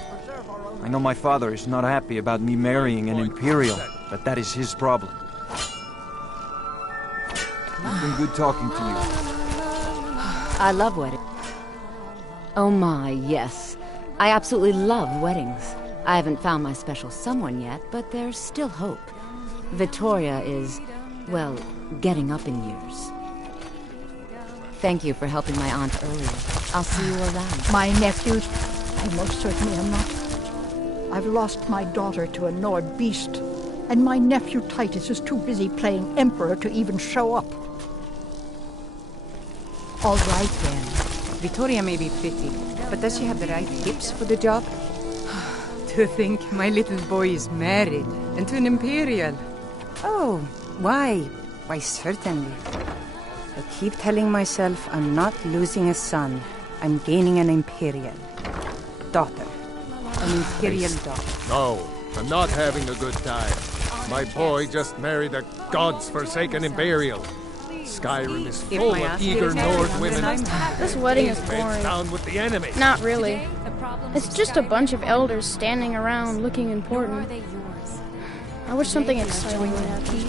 I know my father is not happy about me marrying an Imperial, but that is his problem. It's been good talking to you. I love weddings. Oh my, yes. I absolutely love weddings. I haven't found my special someone yet, but there's still hope. Victoria is, well, getting up in years. Thank you for helping my aunt earlier. I'll see you around. My nephew, I most certainly am not. I've lost my daughter to a Nord beast, and my nephew Titus is too busy playing Emperor to even show up. All right then. Victoria may be pretty, but does she have the right tips for the job? To think my little boy is married, and to an Imperial. Oh, why? Why, certainly. I keep telling myself I'm not losing a son. I'm gaining an Imperial daughter. An Imperial daughter. No, I'm not having a good time. My boy just married a god's forsaken Imperial. Skyrim is full of eager Nord women. This wedding is boring. Down with the enemy. Not really. It's just a bunch of elders standing around looking important. I wish something exciting would happen.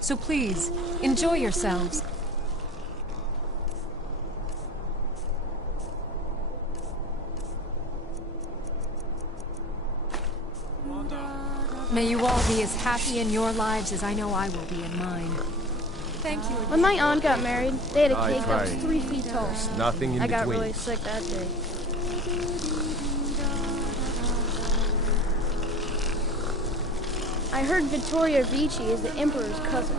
So please, enjoy yourselves. May you all be as happy in your lives as I know I will be in mine. Thank you. When my aunt got married, they had a I cake that was tried. 3 feet tall. There's nothing in I got between. really sick that day. I heard Vittoria Vici is the Emperor's cousin.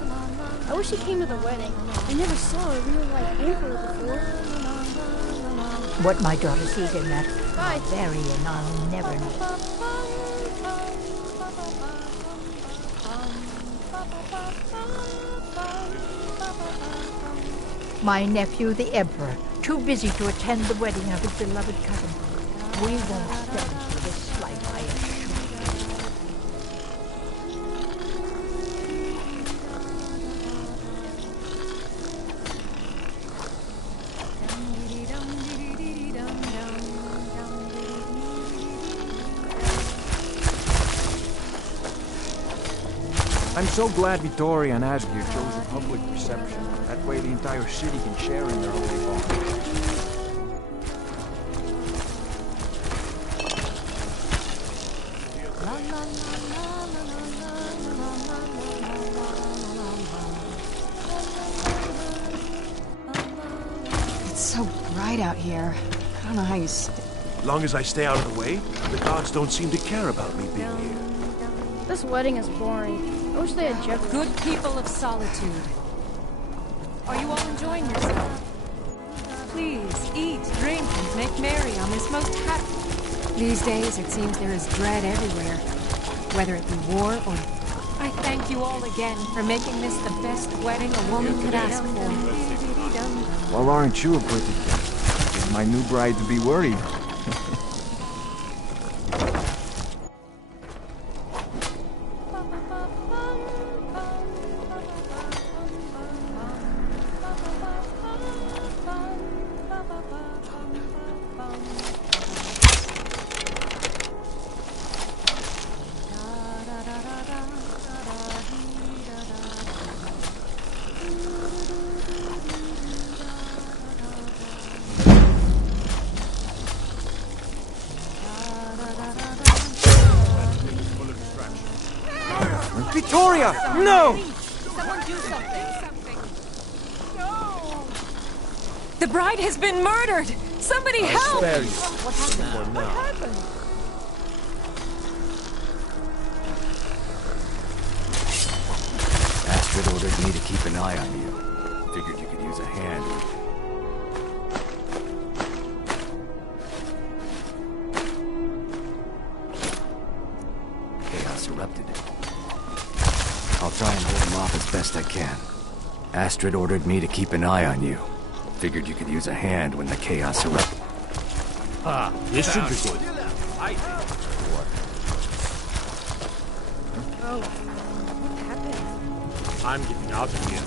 I wish he came to the wedding. I never saw a real-life Emperor before. What my daughter sees in that Bye. Barbarian, I'll never know. My nephew, the Emperor, too busy to attend the wedding of his beloved cousin. We won't stand for this slight, I assure you. I'm so glad Vittoria and Asgeir chose a public reception. That way the entire city can share in their holy bond. It's so bright out here. I don't know how you stay. Long as I stay out of the way, the gods don't seem to care about me being here. This wedding is boring. I wish they had Jeff. Good people of solitude, Are you all enjoying yourselves? Please, eat, drink, and make merry on this most happy... These days, it seems there is dread everywhere. Whether it be war or... I thank you all again for making this the best wedding a woman could ask for. Well, aren't you a pretty cat? Is my new bride to be worried? Victoria! No! Someone do something. No! The bride has been murdered! Somebody help! Spare you. What happened? What happened? Astrid ordered me to keep an eye on you. Figured you could use a hand. Chaos erupted. I'll try and hold them off as best I can. Astrid ordered me to keep an eye on you. Figured you could use a hand when the chaos erupted. Ah, this should be good. Oh, what happened? I'm getting out of here.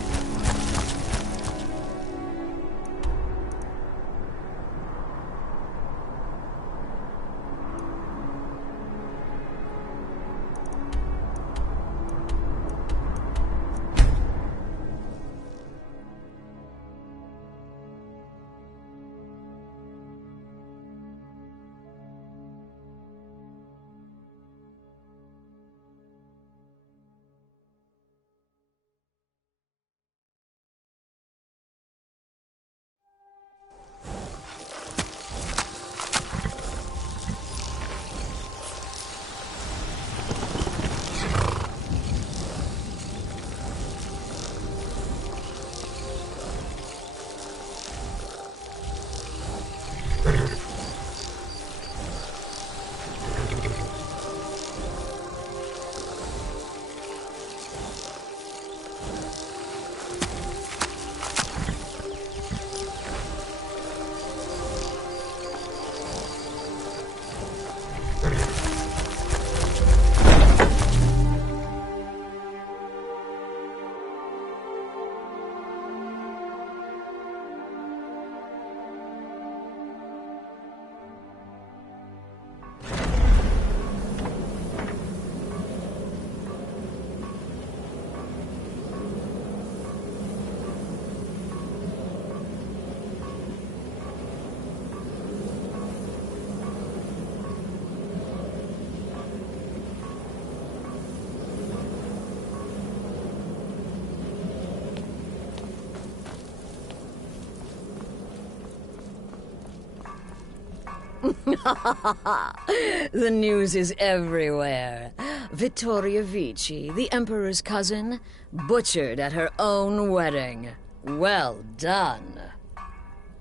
The news is everywhere. Vittoria Vici, the Emperor's cousin, butchered at her own wedding. Well done.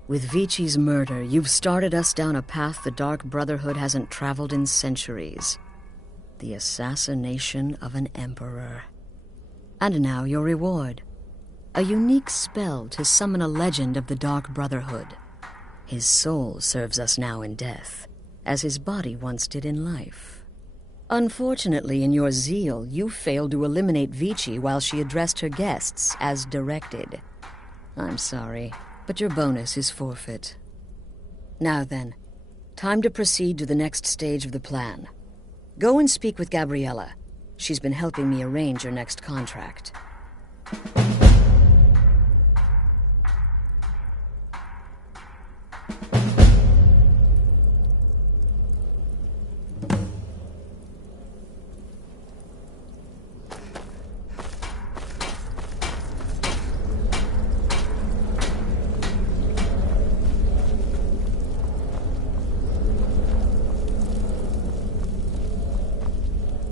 With Vici's murder, you've started us down a path the Dark Brotherhood hasn't traveled in centuries. The assassination of an emperor. And now your reward. A unique spell to summon a legend of the Dark Brotherhood. His soul serves us now in death, as his body once did in life. Unfortunately, in your zeal, you failed to eliminate Vici while she addressed her guests as directed. I'm sorry, but your bonus is forfeit. Now then, time to proceed to the next stage of the plan. Go and speak with Gabriella. She's been helping me arrange your next contract.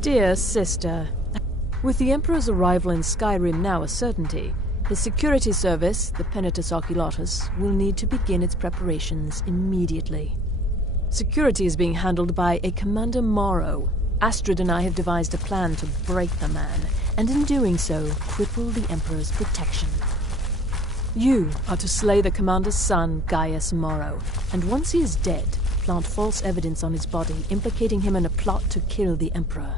Dear sister, with the Emperor's arrival in Skyrim now a certainty, The security service, the Penitus Oculatus, will need to begin its preparations immediately. Security is being handled by a Commander Morrow. Astrid and I have devised a plan to break the man, and in doing so, cripple the Emperor's protection. You are to slay the Commander's son, Gaius Morrow, and once he is dead, plant false evidence on his body, implicating him in a plot to kill the Emperor.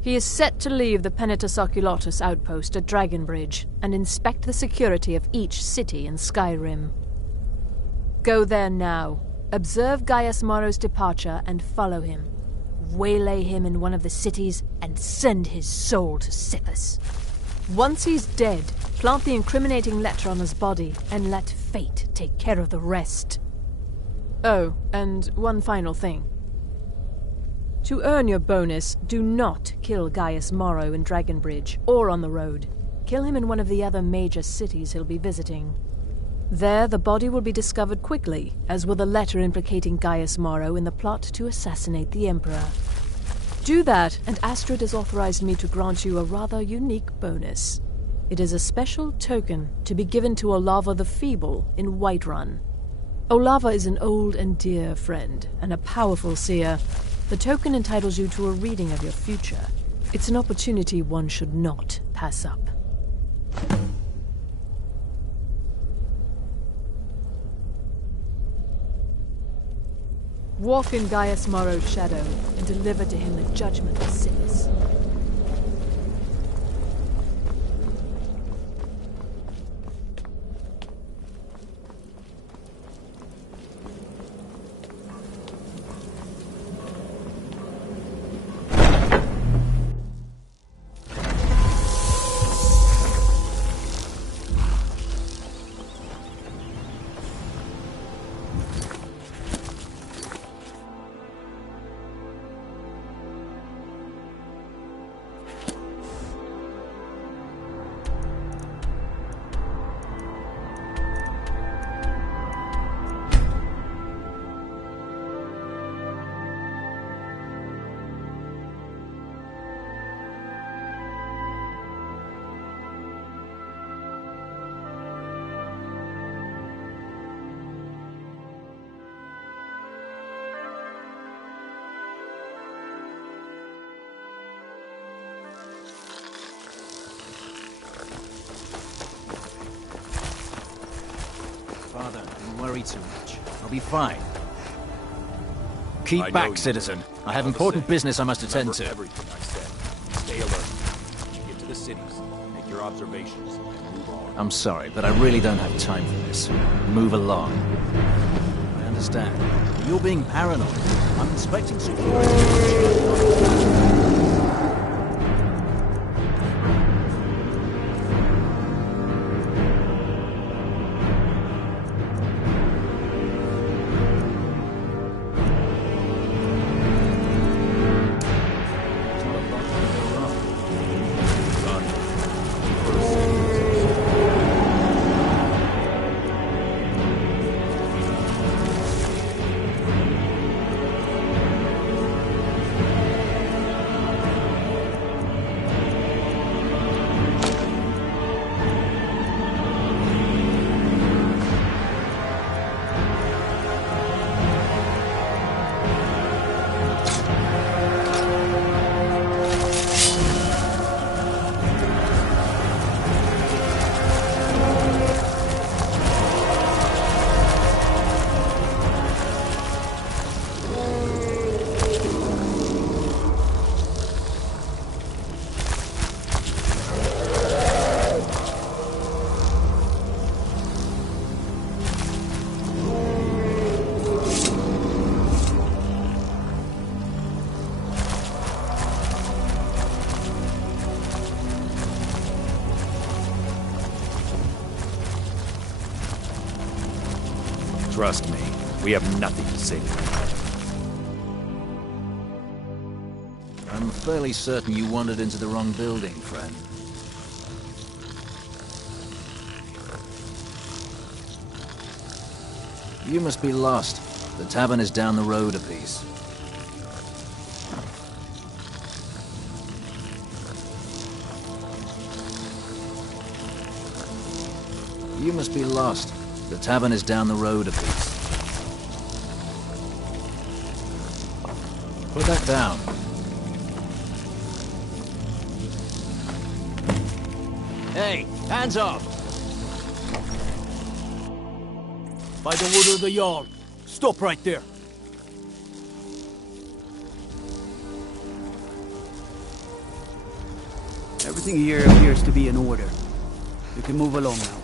He is set to leave the Penitus Oculatus outpost at Dragonbridge and inspect the security of each city in Skyrim. Go there now, observe Gaius Morrow's departure and follow him. Waylay him in one of the cities and send his soul to Sithis. Once he's dead, plant the incriminating letter on his body and let fate take care of the rest. Oh, and one final thing. To earn your bonus, do not kill Gaius Morrow in Dragonbridge or on the road. Kill him in one of the other major cities he'll be visiting. There, the body will be discovered quickly, as will the letter implicating Gaius Morrow in the plot to assassinate the Emperor. Do that, and Astrid has authorized me to grant you a rather unique bonus. It is a special token to be given to Olava the Feeble in Whiterun. Olava is an old and dear friend, and a powerful seer. The token entitles you to a reading of your future. It's an opportunity one should not pass up. Walk in Gaius Morrow's shadow and deliver to him the judgment of sins. Father, don't worry too much. I'll be fine. Keep back, citizen. I have important business I must attend to. Everything I said. Stay alert. When you get to the cities, make your observations and move on. I'm sorry, but I really don't have time for this. Move along. I understand. You're being paranoid. I'm inspecting security. Trust me, We have nothing to say to them. I'm fairly certain you wandered into the wrong building, friend. You must be lost. The tavern is down the road a piece. You must be lost. The tavern is down the road a piece. Put that down. Hey, hands off! By the wood of the yard. Stop right there. Everything here appears to be in order. You can move along now.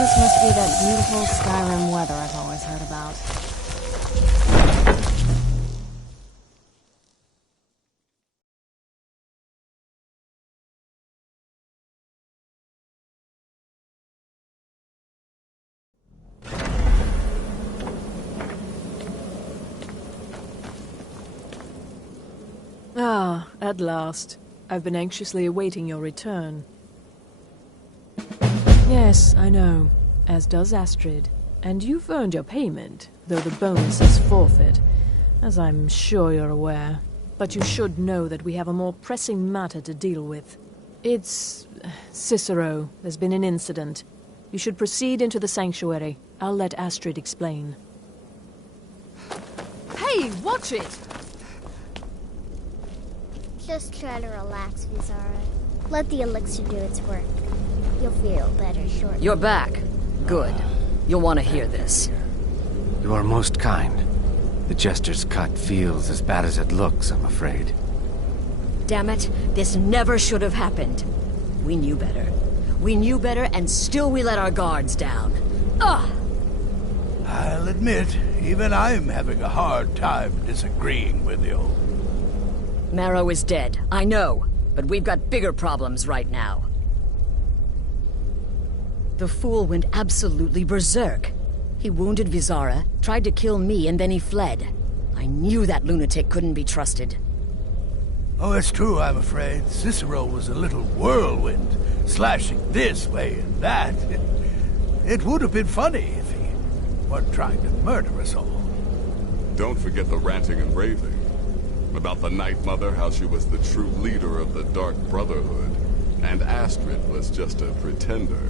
This must be that beautiful Skyrim weather I've always heard about. Ah, at last. I've been anxiously awaiting your return. Yes, I know. As does Astrid. And you've earned your payment, though the bonus is forfeit, as I'm sure you're aware. But you should know that we have a more pressing matter to deal with. It's... Cicero. There's been an incident. You should proceed into the sanctuary. I'll let Astrid explain. Hey, watch it! Just try to relax, Vizara. Let the elixir do its work. You'll feel better shortly. You're back. Good. You'll want to hear this. You are most kind. The Jester's cut feels as bad as it looks, I'm afraid. Damn it, this never should have happened. We knew better. We knew better, and still we let our guards down. Ugh! I'll admit, even I'm having a hard time disagreeing with you. Marrow is dead, I know, but we've got bigger problems right now. The fool went absolutely berserk. He wounded Vizara, tried to kill me, and then he fled. I knew that lunatic couldn't be trusted. Oh, it's true, I'm afraid. Cicero was a little whirlwind, slashing this way and that. It would have been funny if he weren't trying to murder us all. Don't forget the ranting and raving. About the Night Mother, how she was the true leader of the Dark Brotherhood, and Astrid was just a pretender.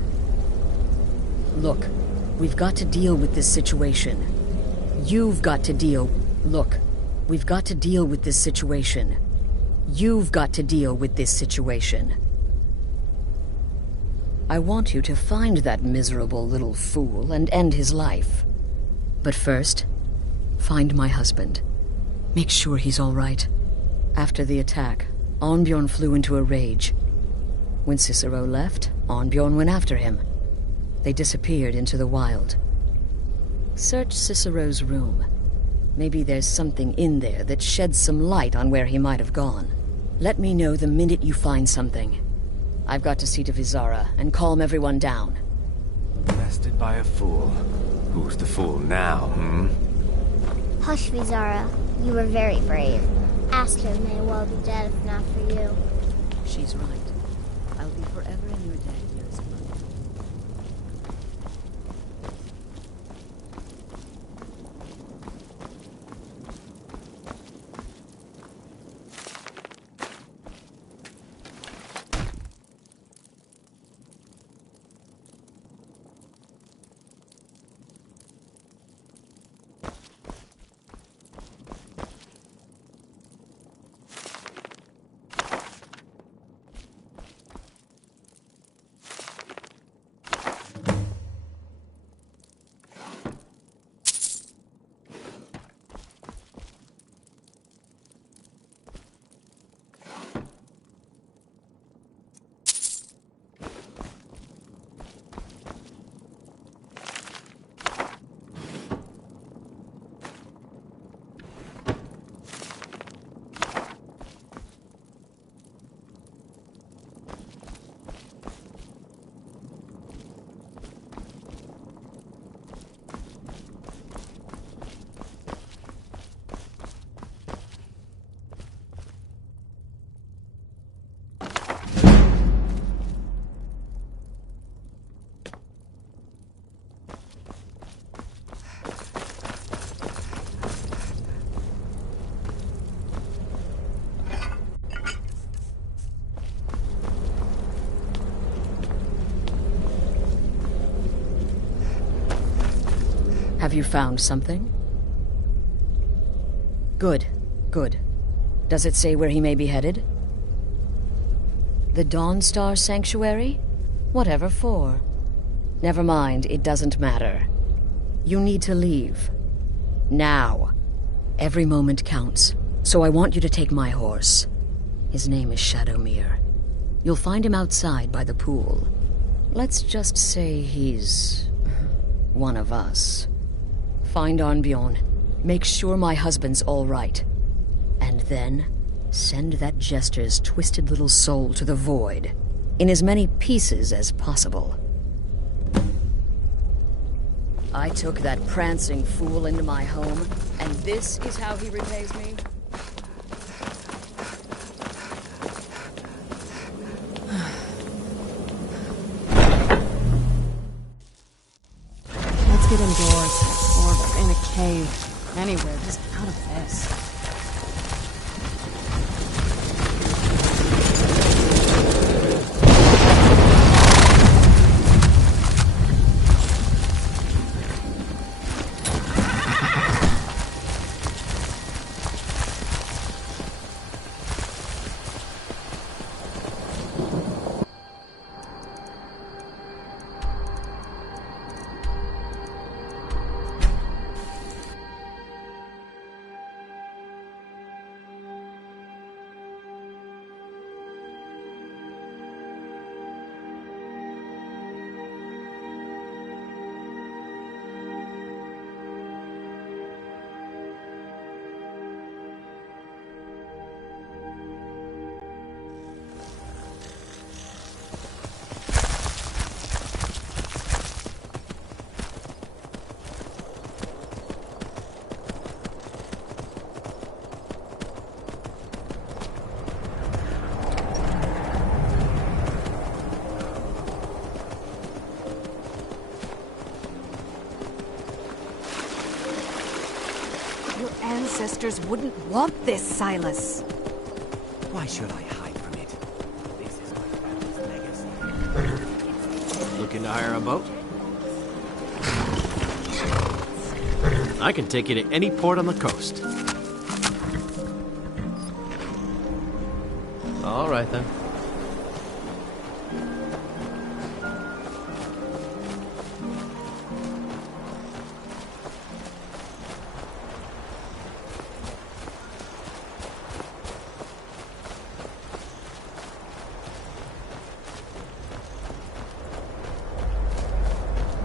Look, we've got to deal with this situation. You've got to deal... Look, we've got to deal with this situation. You've got to deal with this situation. I want you to find that miserable little fool and end his life. But first, find my husband. Make sure he's all right. After the attack, Arnbjorn flew into a rage. When Cicero left, Arnbjorn went after him. They disappeared into the wild. Search Cicero's room. Maybe there's something in there that sheds some light on where he might have gone. Let me know the minute you find something. I've got to see to Vizara and calm everyone down. Bested by a fool. Who's the fool now, Hush, Vizara. You were very brave. Astrid may well be dead if not for you. She's right. I'll be forever in your debt, dearest mother. Have you found something? Good, good. Does it say where he may be headed? The Dawnstar Sanctuary? Whatever for. Never mind, it doesn't matter. You need to leave. Now. Every moment counts, so I want you to take my horse. His name is Shadowmere. You'll find him outside by the pool. Let's just say he's... one of us. Find Arnbjorn. Make sure my husband's all right. And then, send that Jester's twisted little soul to the void, in as many pieces as possible. I took that prancing fool into my home, and this is how he repays me? outdoors, or in a cave. Anywhere, just out of this. Ancestors wouldn't want this, Silas. Why should I hide from it? This is my family's legacy. Looking to hire a boat? I can take you to any port on the coast. All right, then.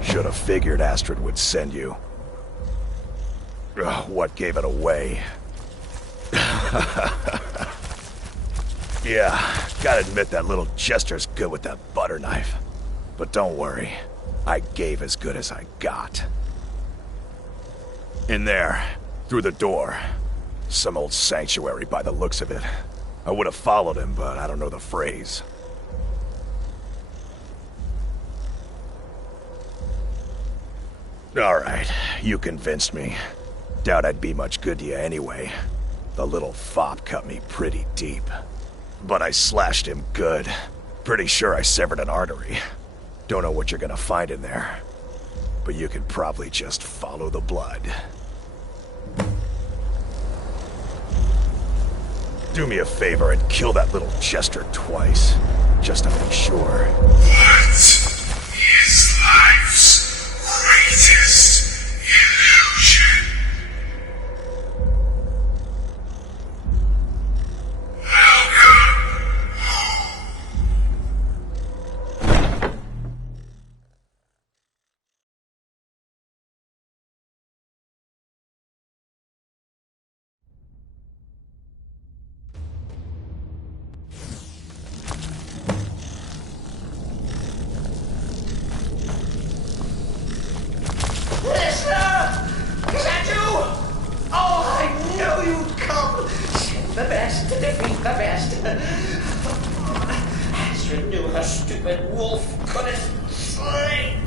Should have figured Astrid would send you. Ugh, what gave it away? Yeah, gotta admit that little Chester's good with that butter knife. But don't worry, I gave as good as I got. In there, through the door. Some old sanctuary by the looks of it. I would have followed him, but I don't know the phrase. Alright, you convinced me. Doubt I'd be much good to you anyway. The little fop cut me pretty deep. But I slashed him good. Pretty sure I severed an artery. Don't know what you're gonna find in there. But you can probably just follow the blood. Do me a favor and kill that little Chester twice. Just to make sure. What is life's greatest illusion? Listener! Is that you? Oh, I knew you'd come! Send the best to defeat the best. Astrid knew her stupid wolf couldn't slay.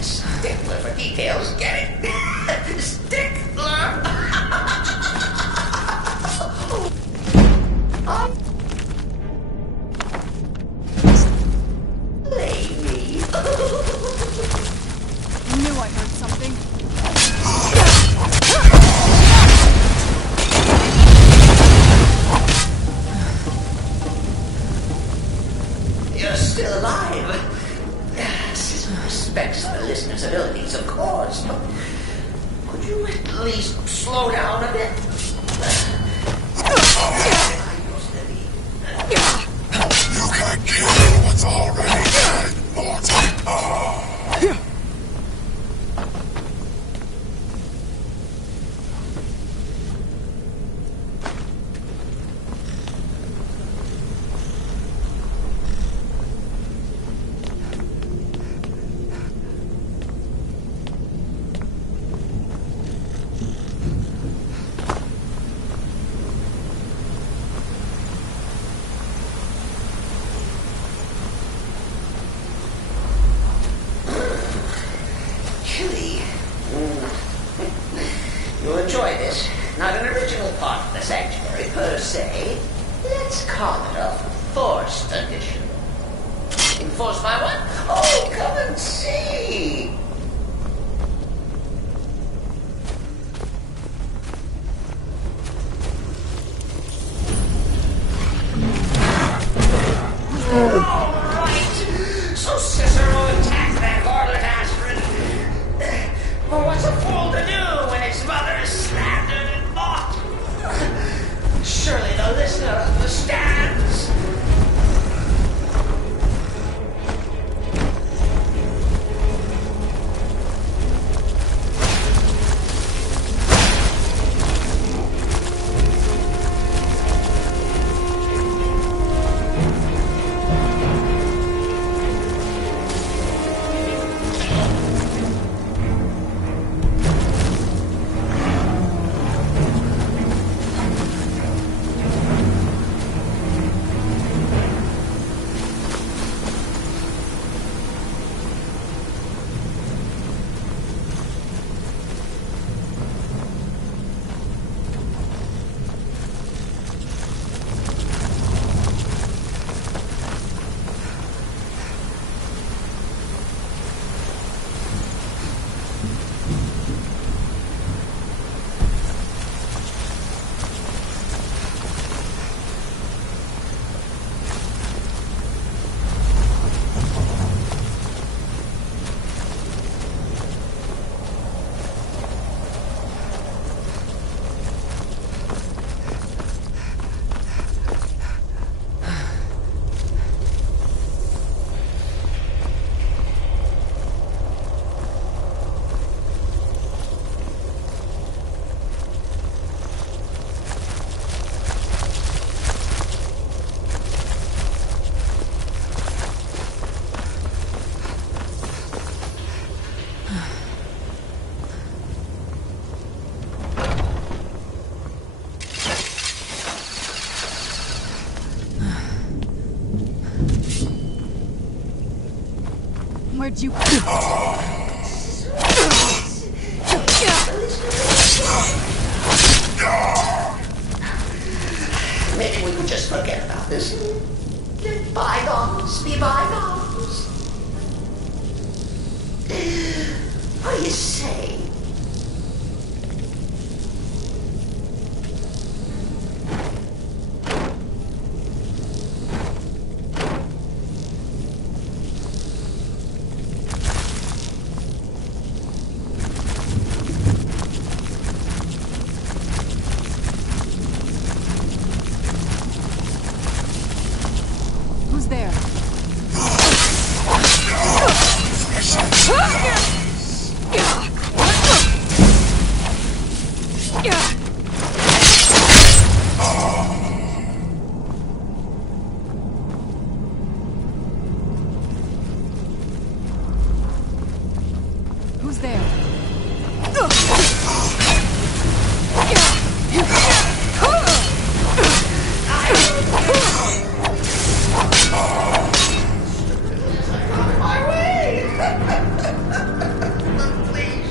Stickler for details, get it? Stickler! Oh, respects the listener's abilities, of course, but could you at least slow down a bit? You can't kill what's already dead, mortal. Chilly. You'll enjoy this. Not an original part of the sanctuary per se. Let's call it a forced addition. Enforced by what? Oh, come and see. All right. So Cicero attacked that varlet Astrid. Well, what's a fool to do when his mother is slandered and mocked? Surely the listener understands. Where'd you... Maybe we could just forget about this. Let bygones be bygones. What do you say? Who's there? Who's there? My way! Please,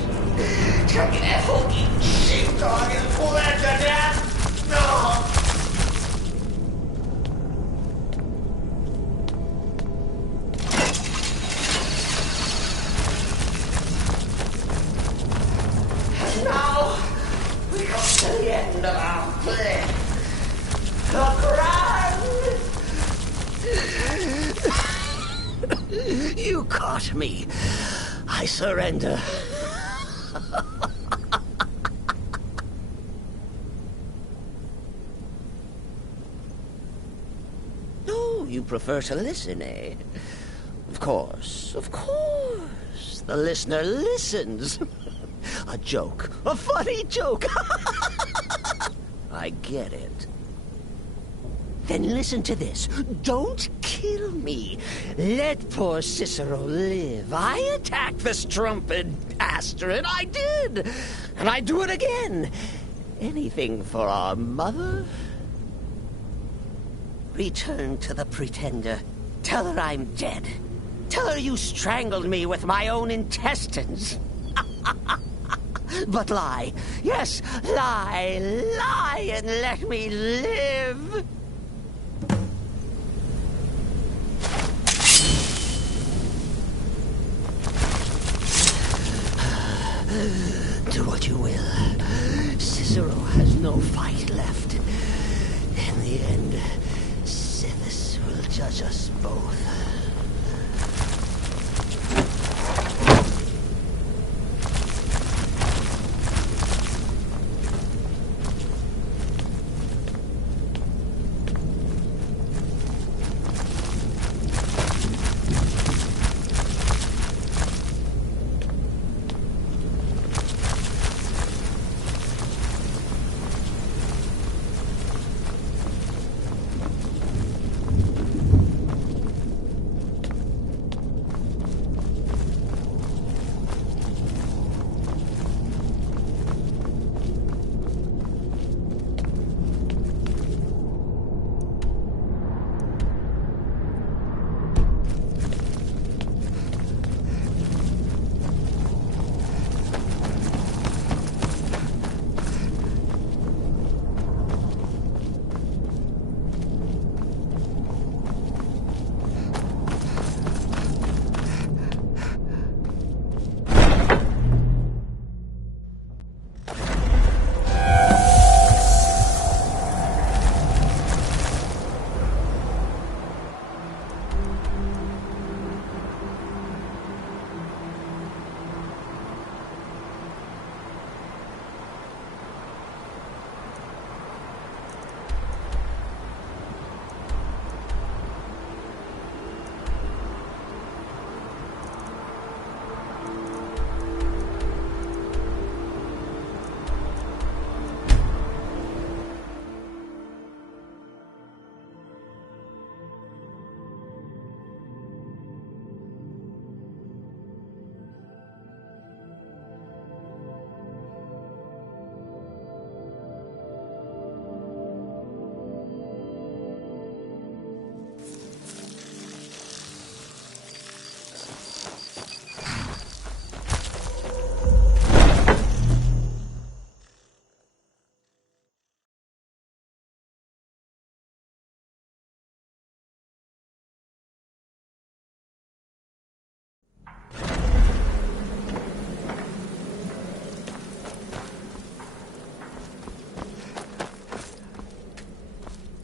take that hokey sheepdog and pull that to death. No. And now we come to the end of our play. The grand. You caught me. I surrender. Oh, you prefer to listen, eh? Of course, of course. The listener listens. A joke. A funny joke. I get it. Then listen to this. Don't kill me. Let poor Cicero live. I attacked the strumpet bastard. I did. And I do it again. Anything for our mother? Return to the Pretender. Tell her I'm dead. Tell her you strangled me with my own intestines. But lie. Yes, lie. Lie and let me live. Do what you will. Cicero has no fight left. In the end, Sithis will judge us both.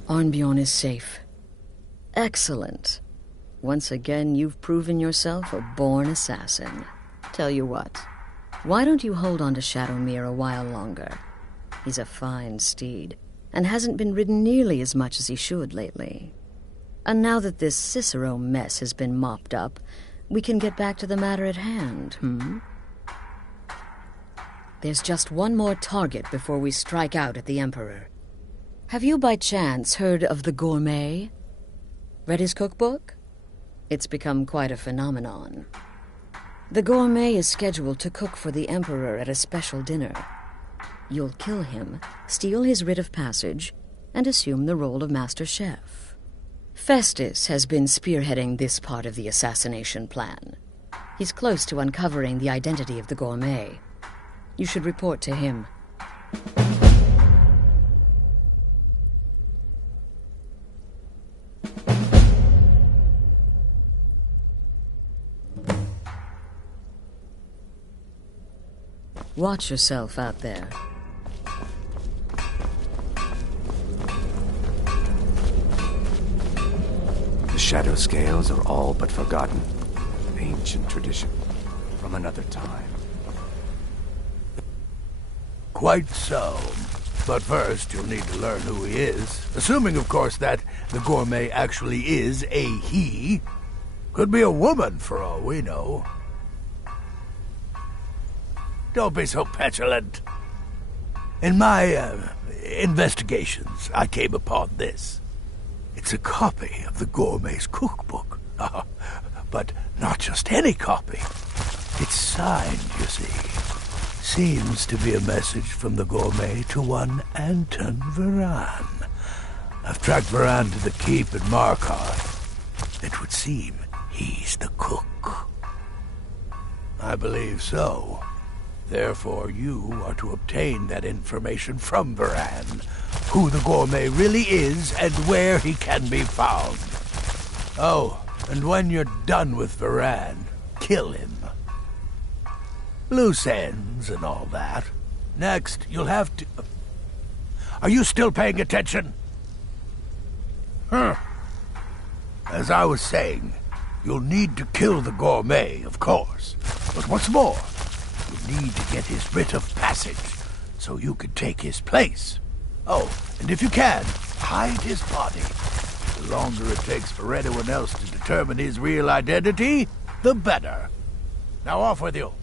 Arnbjorn is safe. Excellent. Once again, you've proven yourself a born assassin. Tell you what, why don't you hold on to Shadowmere a while longer? He's a fine steed, and hasn't been ridden nearly as much as he should lately. And now that this Cicero mess has been mopped up, we can get back to the matter at hand, There's just one more target before we strike out at the Emperor. Have you by chance heard of the Gourmet? Read his cookbook? It's become quite a phenomenon. The Gourmet is scheduled to cook for the Emperor at a special dinner. You'll kill him, steal his writ of passage, and assume the role of Master Chef. Festus has been spearheading this part of the assassination plan. He's close to uncovering the identity of the Gourmet. You should report to him. Watch yourself out there. The shadow scales are all but forgotten. Ancient tradition. from another time. Quite so. But first, you'll need to learn who he is. Assuming, of course, that the gourmet actually is a he. Could be a woman, for all we know. Don't be so petulant. In my investigations, I came upon this. It's a copy of the gourmet's cookbook. But not just any copy. It's signed, you see. Seems to be a message from the gourmet to one Anton Varan. I've tracked Varan to the keep at Markarth. It would seem he's the cook. I believe so. Therefore, you are to obtain that information from Varan, who the gourmet really is and where he can be found. Oh, and when you're done with Varan, kill him. Loose ends and all that. Next, you'll have to... Are you still paying attention? As I was saying, you'll need to kill the gourmet, of course. But what's more, you need to get his writ of passage so you can take his place. Oh, and if you can, hide his body. The longer it takes for anyone else to determine his real identity, the better. Now off with you.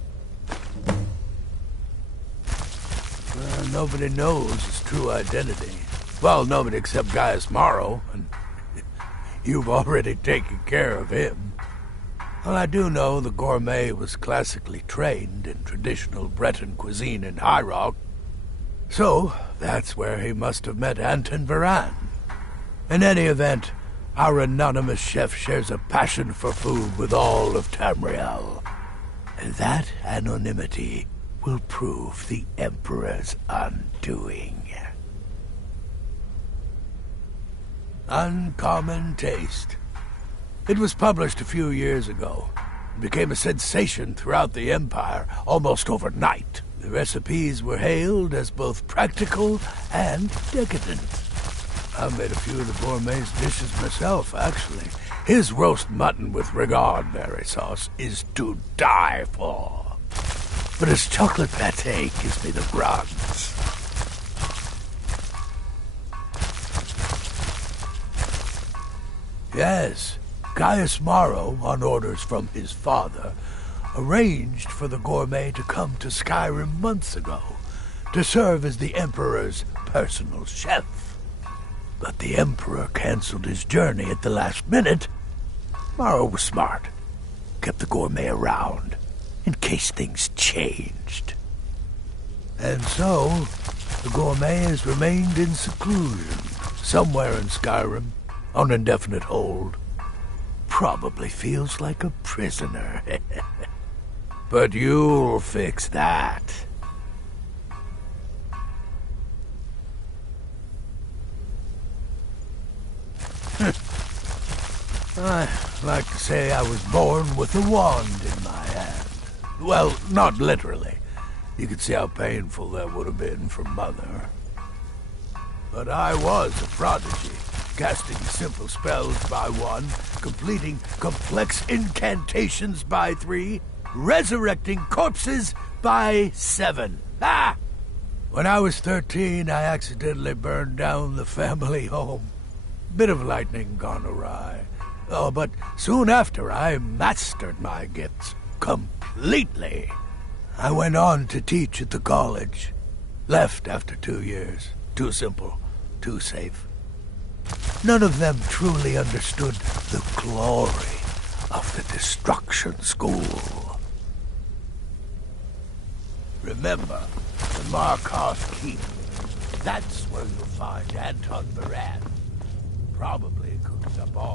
Nobody knows his true identity. Well, nobody except Gaius Morrow, and you've already taken care of him. Well, I do know the gourmet was classically trained in traditional Breton cuisine in High Rock, so that's where he must have met Anton Varan. In any event, our anonymous chef shares a passion for food with all of Tamriel. And that anonymity will prove the Emperor's undoing. Uncommon Taste. It was published a few years ago. It became a sensation throughout the Empire almost overnight. The recipes were hailed as both practical and decadent. I've made a few of the gourmet's dishes myself, actually. His roast mutton with regard berry sauce is to die for. But his chocolate pate gives me the grunts. Yes, Gaius Morrow, on orders from his father, arranged for the gourmet to come to Skyrim months ago to serve as the Emperor's personal chef. But the Emperor canceled his journey at the last minute. Morrow was smart. Kept the gourmet around in case things changed. And so, the gourmet has remained in seclusion, somewhere in Skyrim, on indefinite hold. Probably feels like a prisoner. But you'll fix that. I like to say I was born with a wand in my hand. Well, not literally. You could see how painful that would have been for Mother. But I was a prodigy, casting simple spells by 1, completing complex incantations by 3, resurrecting corpses by 7. Ah! When I was 13, I accidentally burned down the family home. Bit of lightning gone awry. Oh, but soon after, I mastered my gifts completely. I went on to teach at the college. Left after 2 years. Too simple, too safe. None of them truly understood the glory of the Destruction School. Remember, the Markarth Keep. That's where you'll find Anton Varan. Probably cooks up all